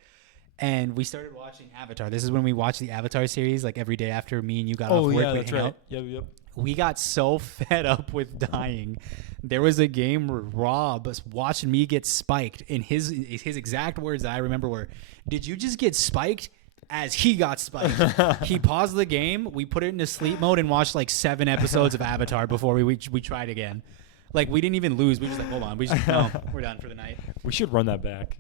and we started watching Avatar. This is when we watched the Avatar series, like every day after me and you got off work. yeah, we'd that's hang right. out. Yep. We got so fed up with dying. There was a game where Rob was watching me get spiked, and his exact words that I remember were, "Did you just get spiked?" As he got spiked. He paused the game. We put it into sleep mode and watched like 7 episodes of Avatar before we tried again. Like we didn't even lose. We just like, hold on. We just no, we're done for the night. We should run that back.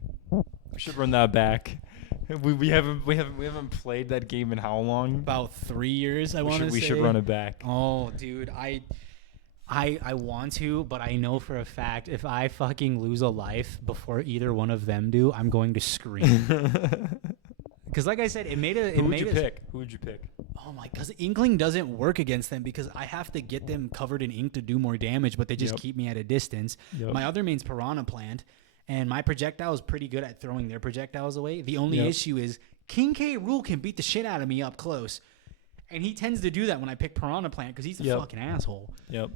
We haven't played that game in how long? About 3 years, I want to say. We should run it back. Oh, dude, I want to, but I know for a fact if I fucking lose a life before either one of them do, I'm going to scream. Because, like I said, Who would you pick? Oh my! Because Inkling doesn't work against them because I have to get them covered in ink to do more damage, but they just keep me at a distance. Yep. My other main's Piranha Plant, and my projectile is pretty good at throwing their projectiles away. The only issue is King K. Rool can beat the shit out of me up close, and he tends to do that when I pick Piranha Plant because he's a fucking asshole. Yep.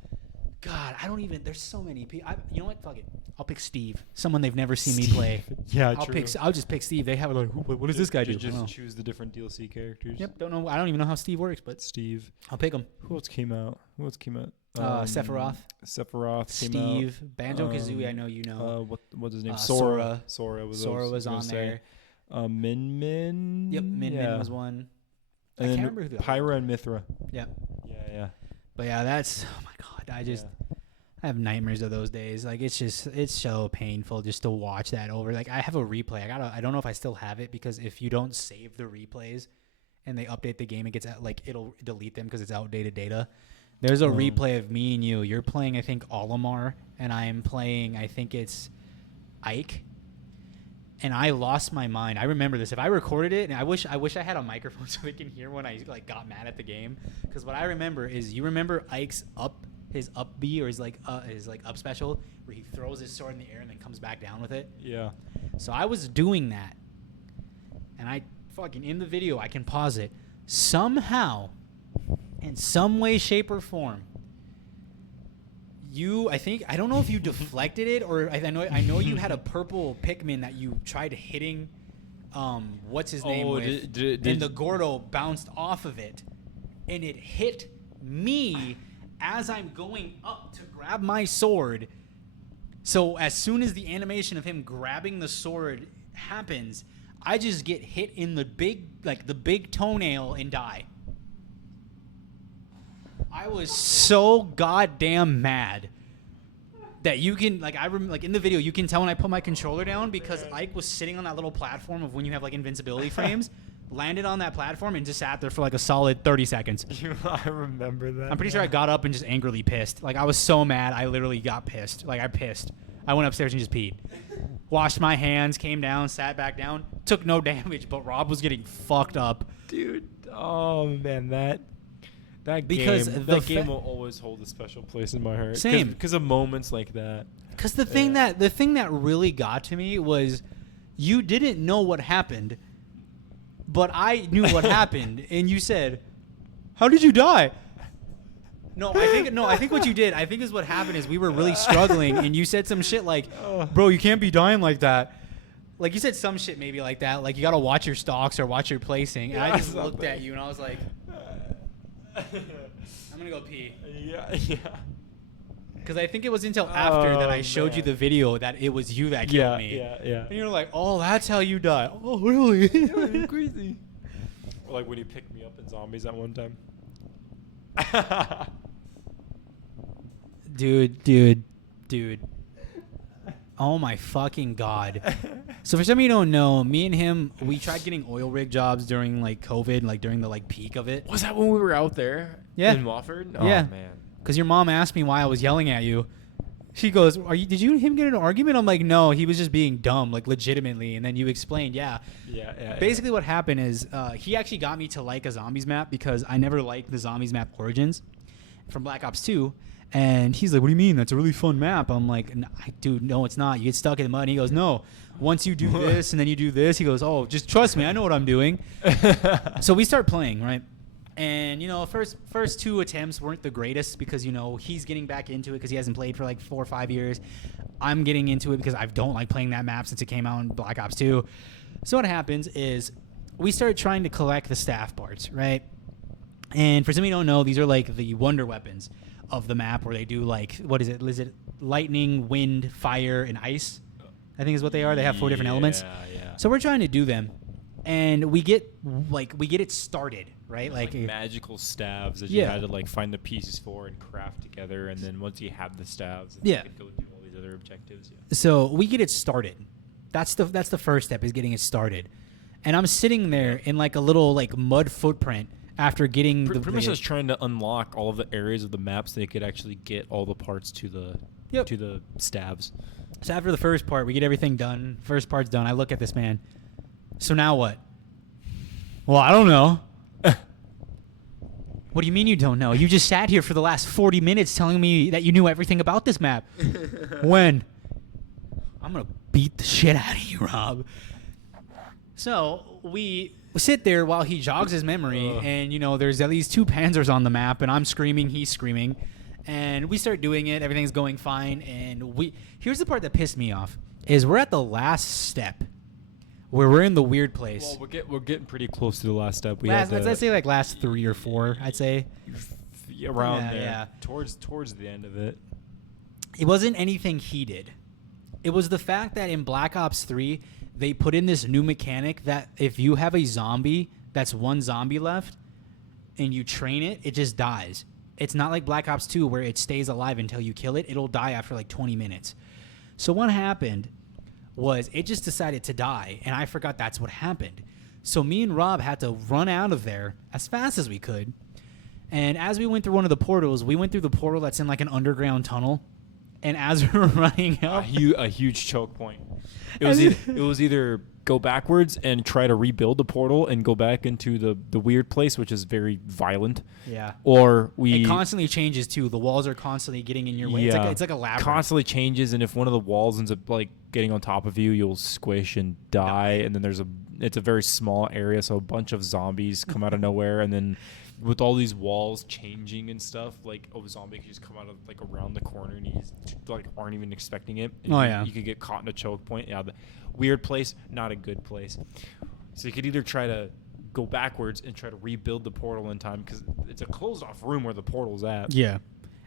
God, I don't even. There's so many people. You know what? Fuck it. I'll pick Steve. Someone they've never seen me play. Yeah, I'll just pick Steve. They have like, what does this guy do? I don't know. Just choose the different DLC characters. Yep. Don't know. I don't even know how Steve works, but Steve. I'll pick him. Who else came out? Sephiroth. Sephiroth came Steve. Banjo Kazooie. I know you know. What's his name? Sora. Sora was on there. Min Min. Yep. Min Min was one. And I then can't remember who the Pyra and Mithra. Yep. Yeah. But yeah, that's. Oh my god. I have nightmares of those days. Like it's so painful just to watch that over. Like I have a replay. I don't know if I still have it because if you don't save the replays and they update the game, it gets like it'll delete them because it's outdated data. There's a replay of me and you. You're playing I think Olimar and I am playing I think it's Ike. And I lost my mind. I remember this. If I recorded it, and I wish I had a microphone so they can hear when I like got mad at the game. Because what I remember is you remember Ike's his up B or his up special where he throws his sword in the air and then comes back down with it. Yeah. So I was doing that, and I fucking in the video I can pause it somehow, in some way, shape, or form. I don't know if you deflected it or I know you had a purple Pikmin that you tried hitting. What's his name with? And the Gordo bounced off of it, and it hit me as I'm going up to grab my sword. So as soon as the animation of him grabbing the sword happens, I just get hit in the big toenail and die. I was so goddamn mad that you can in the video you can tell when I put my controller down because Ike was sitting on that little platform of when you have like invincibility frames. landed on that platform, and just sat there for like a solid 30 seconds. I remember that. I'm pretty sure I got up and just angrily pissed. Like, I was so mad, I literally got pissed. Like, I pissed. I went upstairs and just peed. Washed my hands, came down, sat back down. Took no damage, but Rob was getting fucked up. Dude. Oh man, that Because game, the that game fa- will always hold a special place in my heart. Same. Because of moments like that. Because the thing that really got to me was you didn't know what happened, but I knew what happened, and you said, "How did you die?" No, I think what you did, I think is what happened is we were really struggling, and you said some shit like, "Bro, you can't be dying like that." Like, you said some shit maybe like that, like you gotta watch your stocks or watch your placing, and I just looked at you and I was like, "I'm gonna go pee." Yeah. Because I think it was until after that I showed you man. the video that it was you that killed me. Yeah. And you're like, "Oh, that's how you die." Oh, really? You're crazy. Or like when you picked me up in Zombies that one time. Dude. Oh my fucking god. So for some of you who don't know, me and him, we tried getting oil rig jobs during like COVID, like during the like peak of it. Was that when we were out there? Yeah. In Wofford? Yeah. Oh man. Because your mom asked me why I was yelling at you. She goes, did you and him get in an argument? I'm like, no, he was just being dumb, like legitimately. And then you explained, yeah. Basically what happened is he actually got me to like a zombies map because I never liked the zombies map Origins from Black Ops 2. And he's like, "What do you mean? That's a really fun map." I'm like, "Dude, no, it's not. You get stuck in the mud." And he goes, "No. Once you do this and then you do this," he goes, "Oh, just trust me. I know what I'm doing." So we start playing, right? And, you know, first two attempts weren't the greatest because, you know, he's getting back into it because he hasn't played for like 4 or 5 years. I'm getting into it because I don't like playing that map since it came out in Black Ops 2. So what happens is we start trying to collect the staff parts, right? And for some of you who don't know, these are like the wonder weapons of the map where they do like, what is it? Is it lightning, wind, fire, and ice? I think is what they are. They have 4 different elements. Yeah. So we're trying to do them. And we get it started, right? Like magical stabs that you had to like find the pieces for and craft together, and then once you have the stabs, you could go do all these other objectives. Yeah. So we get it started. That's the first step, is getting it started. And I'm sitting there in like a little like mud footprint after getting pretty much just trying to unlock all of the areas of the map so they could actually get all the parts to the stabs. So after the first part, we get everything done. First part's done. I look at this man. So now what? Well, I don't know. What do you mean you don't know? You just sat here for the last 40 minutes telling me that you knew everything about this map. When? I'm going to beat the shit out of you, Rob. So we sit there while he jogs his memory, and, you know, there's at least 2 Panzers on the map, and I'm screaming, he's screaming. And we start doing it. Everything's going fine. And here's the part that pissed me off, is we're at the last step where we're in the weird place. Well, we're getting pretty close to the last step. Let's say like last 3 or 4, I'd say. Around there. Yeah. Towards the end of it. It wasn't anything he did. It was the fact that in Black Ops 3, they put in this new mechanic that if you have a zombie that's 1 zombie left and you train it, it just dies. It's not like Black Ops 2 where it stays alive until you kill it. It'll die after like 20 minutes. So what happened was it just decided to die, and I forgot that's what happened. So me and Rob had to run out of there as fast as we could. And as we went through one of the portals, we went through the portal that's in like an underground tunnel. And as we were running out, a huge choke point. It was either go backwards and try to rebuild the portal and go back into the weird place, which is very violent. Yeah. Or it constantly changes too. The walls are constantly getting in your way. Yeah. It's like a labyrinth. Constantly changes, and if one of the walls ends up like getting on top of you, you'll squish and die. And then it's a very small area, so a bunch of zombies come out of nowhere, and then with all these walls changing and stuff, like a zombie could just come out of like around the corner, and you like aren't even expecting it. And you could get caught in a choke point. Yeah, the weird place, not a good place. So you could either try to go backwards and try to rebuild the portal in time, because it's a closed off room where the portal's at. Yeah.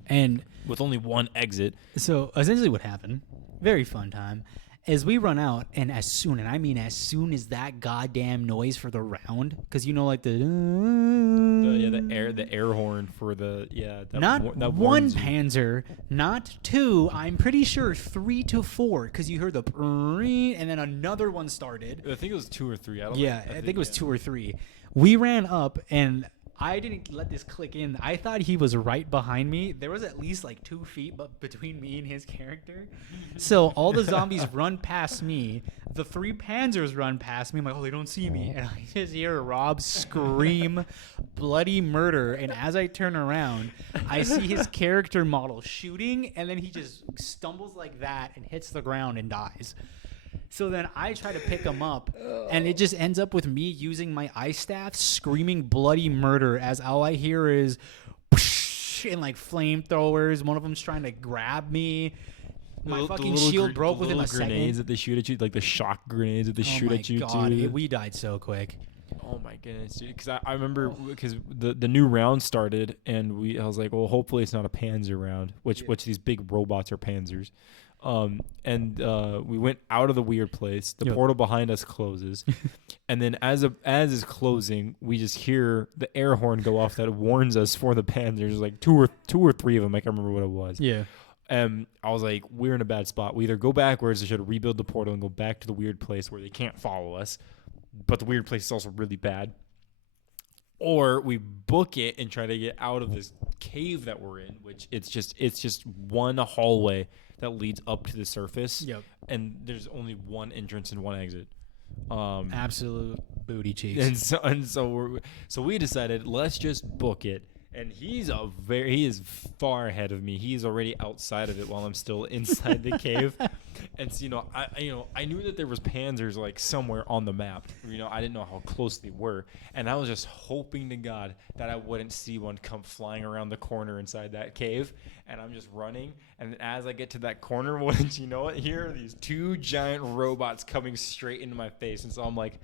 And with only 1 exit. so essentially what happened, very fun time, As we run out, and as soon as that goddamn noise for the round, because you know, like the air horn for the not that one warns you. Panzer, not two, I'm pretty sure 3 to 4, because you heard the and then another one started. I think it was 2 or 3. I think it was 2 or 3. We ran up, and I didn't let this click in. I thought he was right behind me. There was at least like 2 feet between me and his character. So all the zombies run past me. The 3 Panzers run past me. I'm like, oh, they don't see me. And I just hear Rob scream bloody murder. And as I turn around, I see his character model shooting. And then he just stumbles like that and hits the ground and dies. So then I try to pick him up, and it just ends up with me using my ice staff, screaming bloody murder as all I hear is and like flamethrowers. One of them's trying to grab me. My fucking shield broke within a second. Grenades that they shoot at you, like the shock grenades that they shoot at you too. We died so quick. Oh my goodness, dude! Because I remember because the new round started, and I was like, well, hopefully it's not a Panzer round, which these big robots are Panzers. We went out of the weird place. The portal behind us closes, and then as is closing, we just hear the air horn go off that warns us for the Panzers. Like two or three of them. I can't remember what it was. Yeah. And I was like, we're in a bad spot. We either go backwards, or should rebuild the portal and go back to the weird place where they can't follow us, but the weird place is also really bad. Or we book it and try to get out of this cave that we're in, which it's just one hallway that leads up to the surface. Yep. And there's only one entrance and one exit. Absolute booty cheeks. And so we decided, let's just book it. And he is far ahead of me. He's already outside of it while I'm still inside the cave. And so, I knew that there was Panzers like somewhere on the map. I didn't know how close they were, and I was just hoping to God that I wouldn't see one come flying around the corner inside that cave. And I'm just running, and as I get to that corner, wouldn't you know it? Here are these 2 giant robots coming straight into my face, and so I'm like,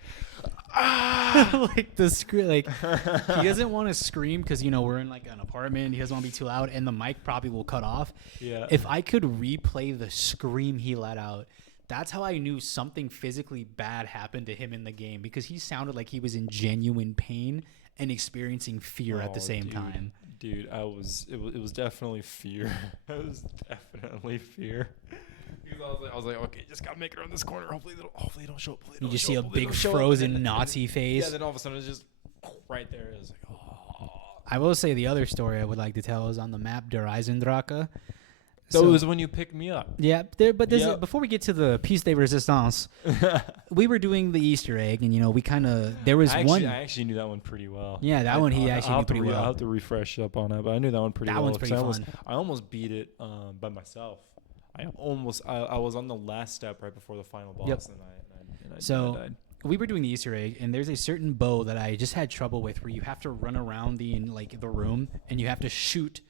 ah! Like the scream. Like he doesn't want to scream because we're in like an apartment. He doesn't want to be too loud, and the mic probably will cut off. Yeah. If I could replay the scream he let out, that's how I knew something physically bad happened to him in the game, because he sounded like he was in genuine pain and experiencing fear at the same time. Dude, it was definitely fear. It was definitely fear. Because I was like, okay, just gotta make it around this corner. Hopefully they don't show up. You just see a big frozen Nazi face. Yeah, then all of a sudden it's just right there. It was like, oh. I will say the other story I would like to tell is on the map Der Eisendrache. So it was when you picked me up. Yeah, before we get to the Piece de Resistance, we were doing the Easter egg, and I actually knew that one pretty well. Yeah, that one he actually knew pretty well. I'll have to refresh up on it, but I knew that one pretty well. That one's pretty fun. I almost beat it by myself. I was on the last step right before the final boss, yep. and I died. We were doing the Easter egg, and there's a certain bow that I just had trouble with, where you have to run around the room, and you have to shoot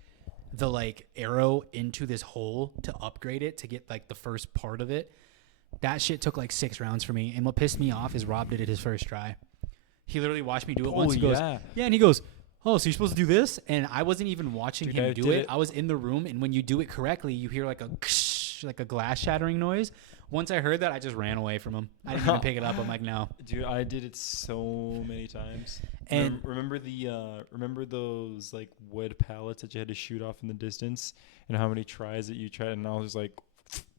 the arrow into this hole to upgrade it to get the first part of it. That shit took 6 rounds for me, and what pissed me off is Rob did it his first try. He literally watched me do it once. He goes, yeah, and he goes, oh, so you're supposed to do this? And I wasn't even watching him do it. I was in the room, and when you do it correctly, you hear a glass shattering noise. Once I heard that, I just ran away from him. I didn't even pick it up. I'm like, no. Dude, I did it so many times. And remember those wood pallets that you had to shoot off in the distance, and how many tries that you tried? And I was just like,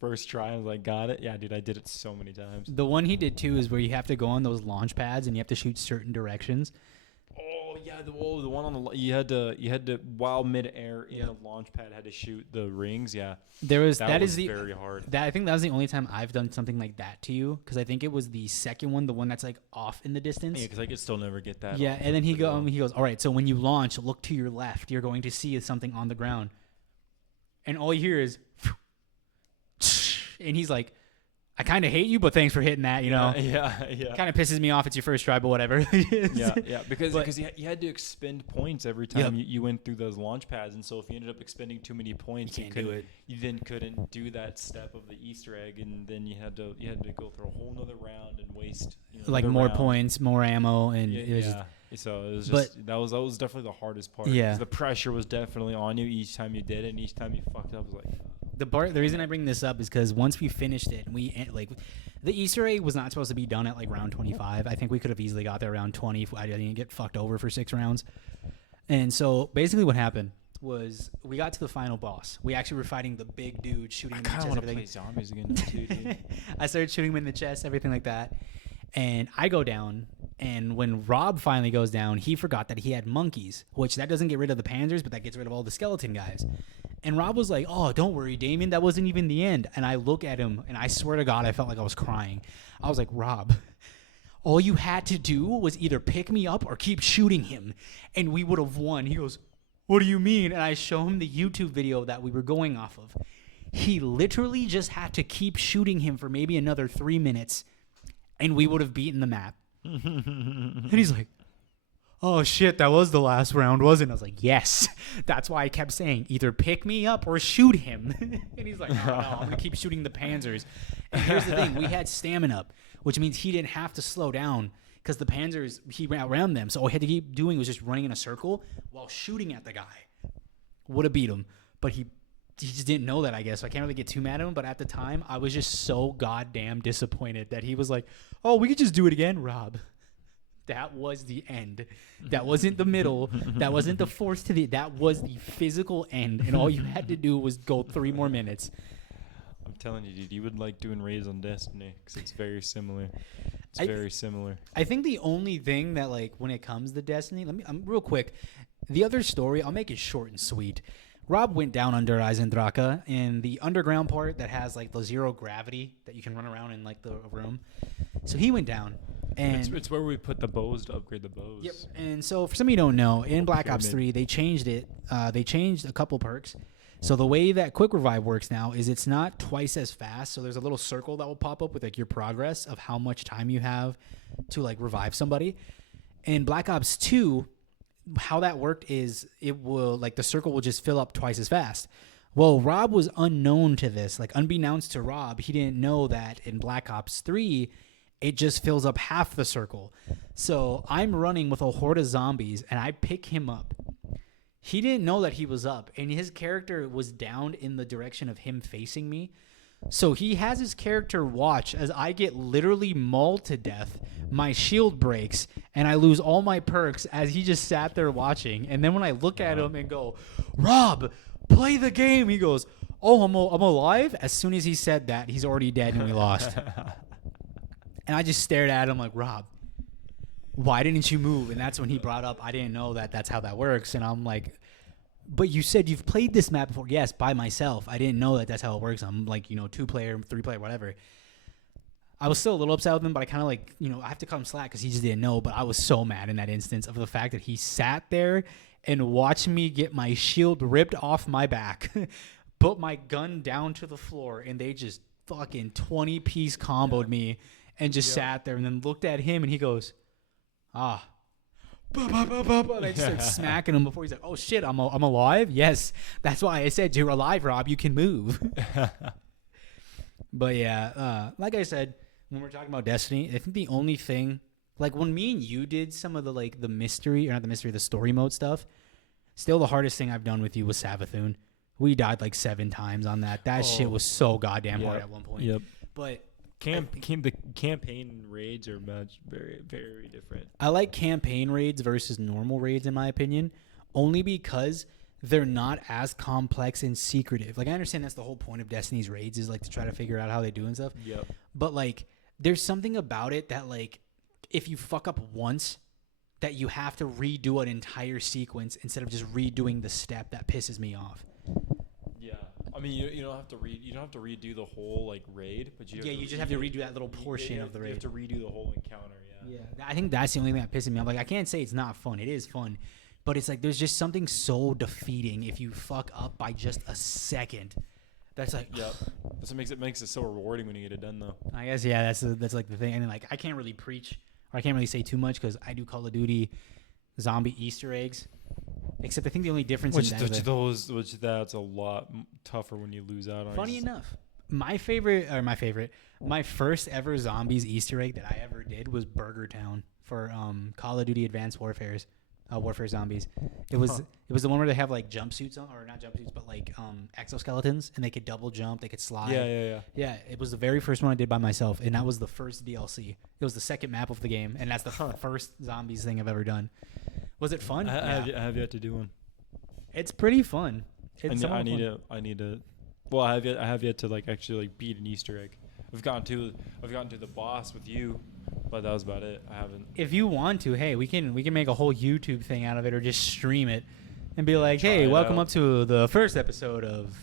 first try, I was like, got it. Yeah, dude, I did it so many times. The one he did too is where you have to go on those launch pads and you have to shoot certain directions. Oh yeah, the one on the you had to while midair in the launch pad had to shoot the rings. Yeah, that was very hard. I think that was the only time I've done something like that to you, because I think it was the second one, the one that's off in the distance. Yeah, because I could still never get that. Yeah, and then he goes, all right, so when you launch, look to your left. You're going to see something on the ground, and all you hear is, and he's like, I kind of hate you, but thanks for hitting that, Yeah. Kind of pisses me off. It's your first try, but whatever. yeah, because you had to expend points every time you went through those launch pads, and so if you ended up expending too many points, you then couldn't do that step of the Easter egg, and then you had to go through a whole nother round and waste more points, more ammo, and so it was just that was definitely the hardest part. Yeah, 'cause the pressure was definitely on you each time you did it, and each time you fucked up, it was like. The reason I bring this up is because once we finished it, like the Easter egg was not supposed to be done at like round 25. I think we could have easily got there around 20 if I didn't get fucked over for 6 rounds. And so basically what happened was we got to the final boss. We actually were fighting the big dude shooting I him in the kind of chest. want to Everything. play zombies again now too, dude. I started shooting him in the chest, everything like that. And I go down, and when Rob finally goes down, he forgot that he had monkeys, which that doesn't get rid of the panzers, but that gets rid of all the skeleton guys. And Rob was like, "Oh, don't worry, Damien, that wasn't even the end." And I look at him, and I swear to God, I felt like I was crying. I was like, "Rob, all you had to do was either pick me up or keep shooting him, and we would have won." He goes, "What do you mean?" And I show him the YouTube video that we were going off of. He literally just had to keep shooting him for maybe another 3 minutes, and we would have beaten the map. And he's like, "Oh shit, that was the last round, wasn't it?" I was like, "Yes." That's why I kept saying, either pick me up or shoot him. And he's like, "No, I'm going to keep shooting the panzers." And here's the thing. We had stamina up, which means he didn't have to slow down because the panzers, he ran around them. So all he had to keep doing was just running in a circle while shooting at the guy. Would have beat him. But he just didn't know that, I guess. So I can't really get too mad at him. But at the time, I was just so goddamn disappointed that he was like, "Oh, we could just do it again, Rob." That was the end. That wasn't the middle. That wasn't the force to the. That was the physical end. And all you had to do was go 3 more minutes. I'm telling you, dude, you would like doing raids on Destiny because it's very similar. It's I- very similar. I think the only thing that, like, when it comes to Destiny, real quick. The other story, I'll make it short and sweet. Rob went down under Eisendrache in the underground part that has like the 0 gravity that you can run around in like the room. So he went down, and It's where we put the bows to upgrade the bows. yep. And so for some of you who don't know, in Black Ops Pyramid. 3 they changed it. They changed a couple perks. So the way that Quick Revive works now is it's not twice as fast. So there's a little circle that will pop up with like your progress of how much time you have to like revive somebody. In Black Ops 2, how that worked is it will like the circle will just fill up twice as fast. Well, Rob was unknown to this. Like unbeknownst to Rob, he didn't know that in Black Ops 3 it just fills up half the circle. So I'm running with a horde of zombies and I pick him up. He didn't know that he was up, and his character was down in the direction of him facing me. So he has his character watch as I get literally mauled to death. My shield breaks, and I lose all my perks as he just sat there watching. And then when I look at him and go, "Rob, play the game," he goes, "Oh, I'm alive?" As soon as he said that, he's already dead and we lost. And I just stared at him like, "Rob, why didn't you move?" And that's when he brought up, I didn't know that that's how that works. And I'm like, "But you said you've played this map before." "Yes, by myself. I didn't know that that's how it works. I'm like, 2-player, 3-player, whatever." I was still a little upset with him, but I kind of like, I have to cut him slack because he just didn't know. But I was so mad in that instance of the fact that he sat there and watched me get my shield ripped off my back, put my gun down to the floor, and they just fucking 20-piece comboed me and just sat there and then looked at him and he goes, "Ah." And I just started smacking him before he's like, "Oh shit, I'm alive?" "Yes, that's why I said you're alive, Rob. You can move." But yeah, like I said, when we're talking about Destiny, I think the only thing, like when me and you did some of the like the mystery, or not the mystery, the story mode stuff, still the hardest thing I've done with you was Savathun. We died like 7 times on that. That shit was so goddamn hard at one point. Yep. But The campaign raids are very, very different. I like campaign raids versus normal raids in my opinion, only because they're not as complex and secretive. Like I understand that's the whole point of Destiny's raids is like to try to figure out how they do and stuff. Yep. But like there's something about it that like if you fuck up once, that you have to redo an entire sequence instead of just redoing the step. That pisses me off. Yeah. I mean, you don't have to redo the whole like raid, but you just have to redo that little portion of the raid. You have to redo the whole encounter. Yeah. I think that's the only thing that pisses me off. Like I can't say it's not fun. It is fun. But it's like there's just something so defeating if you fuck up by just a second. That's like, Yep. That's what makes it so rewarding when you get it done, though. I guess that's like the thing. And then, like I can't really preach or I can't really say too much because I do Call of Duty zombie Easter eggs. Except I think the only difference is That's a lot tougher when you lose out on. Funny enough, my first ever zombies Easter egg that I ever did was Burger Town for Call of Duty Advanced Warfare's. Warfare Zombies. It was the one where they have like jumpsuits on, or not jumpsuits, but like exoskeletons, and they could double jump, they could slide. Yeah. Yeah, it was the very first one I did by myself, and that was the first DLC. It was the second map of the game, and that's the first zombies thing I've ever done. Was it fun? I have yet to do one. It's pretty fun. It's I somewhat need fun. to. Well, I have yet to like actually like beat an Easter egg. I've gotten to the boss with you, but that was about it. I haven't. If you want to, hey, we can make a whole YouTube thing out of it, or just stream it, and be like, try hey, it welcome out. up to the first episode of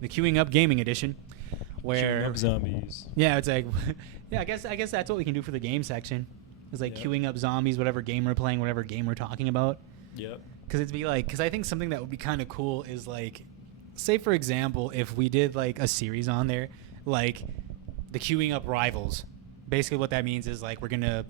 the Queuing Up Gaming Edition, where Queuing up zombies. yeah, it's like, yeah, I guess that's what we can do for the game section. It's like Yep. queuing up zombies, whatever game we're playing, whatever game we're talking about. Yep. Because I think something that would be kind of cool is like, say for example, if we did like a series on there, like the Queuing Up Rivals. Basically what that means is like we're gonna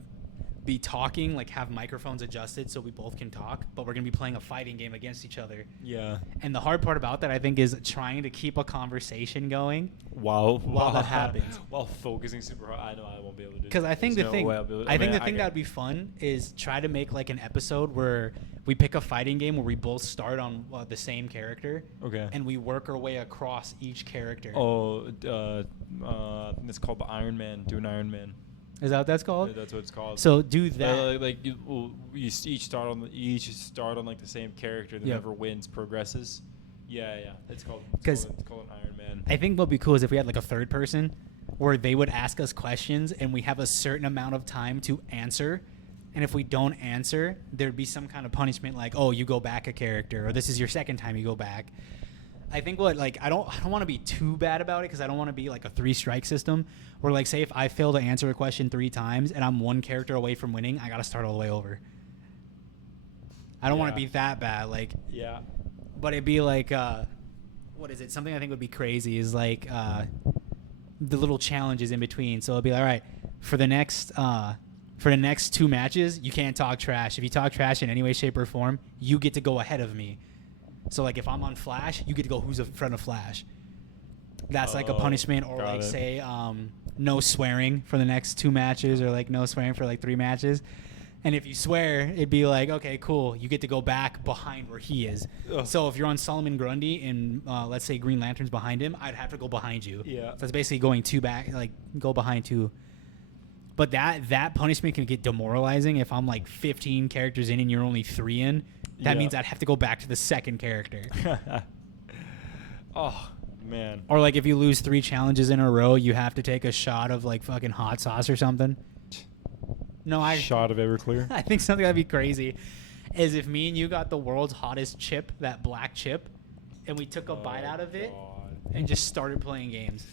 be talking, like have microphones adjusted so we both can talk, but we're gonna be playing a fighting game against each other. Yeah. And the hard part about that, I think, is trying to keep a conversation going While that happens. While focusing super hard, I know I won't be able to do. Because I think There's the no thing, way I'll be able to- I think mean, the thing get- that would be fun is try to make like an episode where we pick a fighting game where we both start on the same character, Okay. and we work our way across each character. Oh, it's called the Iron Man. Do an Iron Man. Is that what that's called? Yeah, that's what it's called. So do that. Like you each start on like the same character. And Yeah. whoever wins progresses. Yeah. It's called 'Cause it's called an Iron Man. I think what'd be cool is if we had like a third person where they would ask us questions and we have a certain amount of time to answer. And if we don't answer, there'd be some kind of punishment like, oh, you go back a character, or this is your second time you go back. I think I don't want to be too bad about it, because I don't want to be like a 3-strike system where, like, say if I fail to answer a question 3 times and I'm one character away from winning, I got to start all the way over. I don't want to Yeah. be that bad. Like, Yeah. but it'd be like, what is it? Something I think would be crazy is like the little challenges in between. So it'd be like, all right, for the next 2 matches, you can't talk trash. If you talk trash in any way, shape, or form, you get to go ahead of me. So like if I'm on Flash, you get to go who's in front of Flash. That's like a Oh, punishment. Or got like it. say no swearing for the next 2 matches, or like no swearing for like 3 matches. And if you swear, it'd be like, okay, cool, you get to go back behind where he is. Ugh. So if you're on Solomon Grundy and let's say Green Lantern's behind him, I'd have to go behind you. Yeah. So that's basically going 2 back, like go behind 2. But that punishment can get demoralizing if I'm like 15 characters in and you're only 3 in. That Yeah. means I'd have to go back to the second character. Oh man. Or like if you lose 3 challenges in a row, you have to take a shot of like fucking hot sauce or something. No, Shot of Everclear. I think something that'd be crazy is if me and you got the world's hottest chip, that black chip, and we took a bite out of it God. and just started playing games.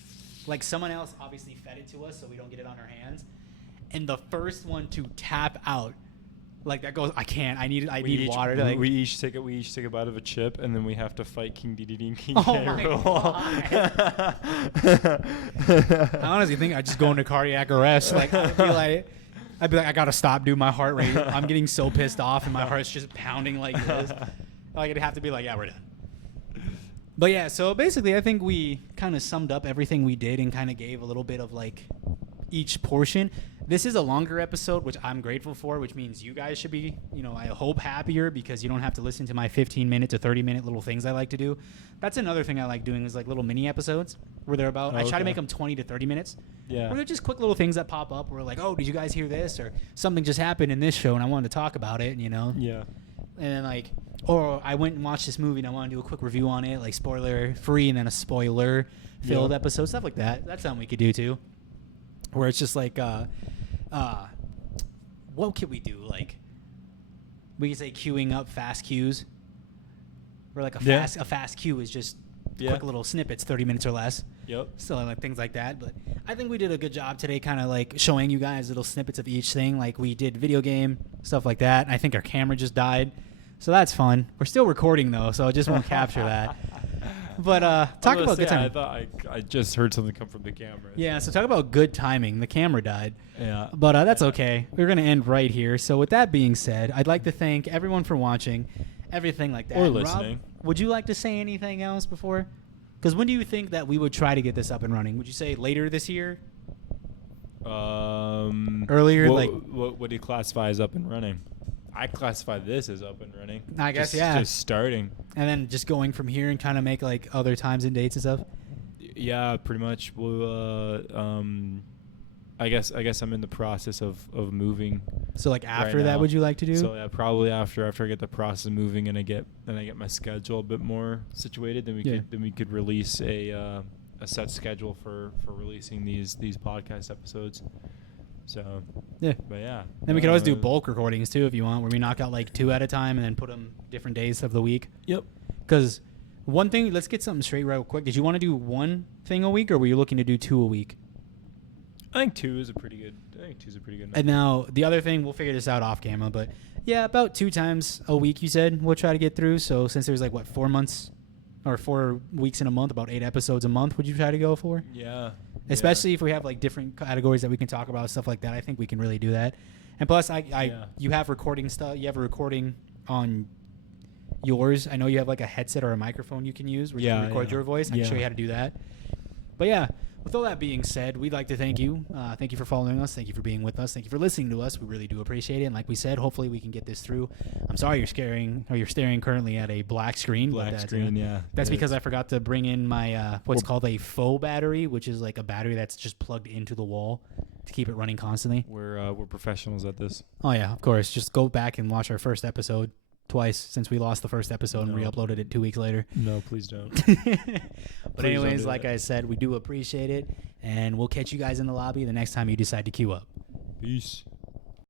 Like someone else obviously fed it to us so we don't get it on our hands. And the first one to tap out, like that goes, I can't. I need water. To, like, we each take a bite of a chip, and then we have to fight King Dedede and King Oh K. my Rool. I honestly think I'd just go into cardiac arrest. Like I'd be like, I gotta stop, dude. My heart rate. I'm getting so pissed off, and my heart's just pounding like this. Like it'd have to be like, yeah, we're done. But yeah, so basically, I think we kind of summed up everything we did and kind of gave a little bit of like each portion. This is a longer episode, which I'm grateful for, which means you guys should be, I hope happier because you don't have to listen to my 15-minute to 30-minute little things I like to do. That's another thing I like doing is like little mini episodes where they're about, I try to Okay. make them 20 to 30 minutes. Yeah. Where they're just quick little things that pop up where like, oh, did you guys hear this? Or something just happened in this show and I wanted to talk about it, Yeah. And then like, or I went and watched this movie and I want to do a quick review on it, like spoiler free and then a spoiler filled Yeah. episode, stuff like that. That's something we could do too. Where it's just like, what could we do? Like, we could say queuing up fast queues. Where like Yeah. a fast queue is just Yeah. quick little snippets, 30 minutes or less. Yep. So like things like that. But I think we did a good job today, kind of like showing you guys little snippets of each thing. Like we did video game stuff like that. I think our camera just died, so that's fun. We're still recording though, so it just won't capture that. But talk about good timing. I thought I just heard something come from the camera. Yeah, so talk about good timing. The camera died. Yeah. But that's okay. We're going to end right here. So with that being said, I'd like to thank everyone for watching, everything like that. Or And listening. Rob, would you like to say anything else before? Because when do you think that we would try to get this up and running? Would you say later this year? Earlier, what, like- what do you classify as up and running? I classify this as up and running. I guess, Just- yeah. Just starting. And then just going from here and kind of make like other times and dates and stuff. Yeah, pretty much. We'll, I guess I'm in the process of moving. So like after Right that, now. would you like to do? So yeah, probably after I get the process moving and I get my schedule a bit more situated, then we could release a set schedule for releasing these podcast episodes. So Yeah. but yeah. Then we could always do Uh, bulk recordings too if you want, where we knock out like 2 at a time and then put them different days of the week. Yep. Because one thing, let's get something straight real quick. Did you want to do one thing a week, or were you looking to do 2 a week? I think 2 is a pretty good. Number. And now the other thing, we'll figure this out off camera, but yeah, about 2 times a week. You said we'll try to get through. So since there's like 4 months or 4 weeks in a month, about 8 episodes a month, would you try to go for? Yeah. Especially if we have like different categories that we can talk about, stuff like that. I think we can really do that. And plus, you have recording stuff. You have a recording on yours. I know you have like a headset or a microphone you can use where you can record your voice. I can show you how to do that. But yeah, with all that being said, we'd like to thank you. Thank you for following us. Thank you for being with us. Thank you for listening to us. We really do appreciate it. And like we said, hopefully we can get this through. I'm sorry you're staring currently at a black screen. Black but screen, yeah. That's It because is. I forgot to bring in my what's called a faux battery, which is like a battery that's just plugged into the wall to keep it running constantly. We're professionals at this. Oh yeah, of course. Just go back and watch our first episode twice since we lost the first episode and No. re-uploaded it 2 weeks later. No, please don't. But Please anyways, don't do like that. I said, we do appreciate it, and we'll catch you guys in the lobby the next time you decide to queue up. Peace.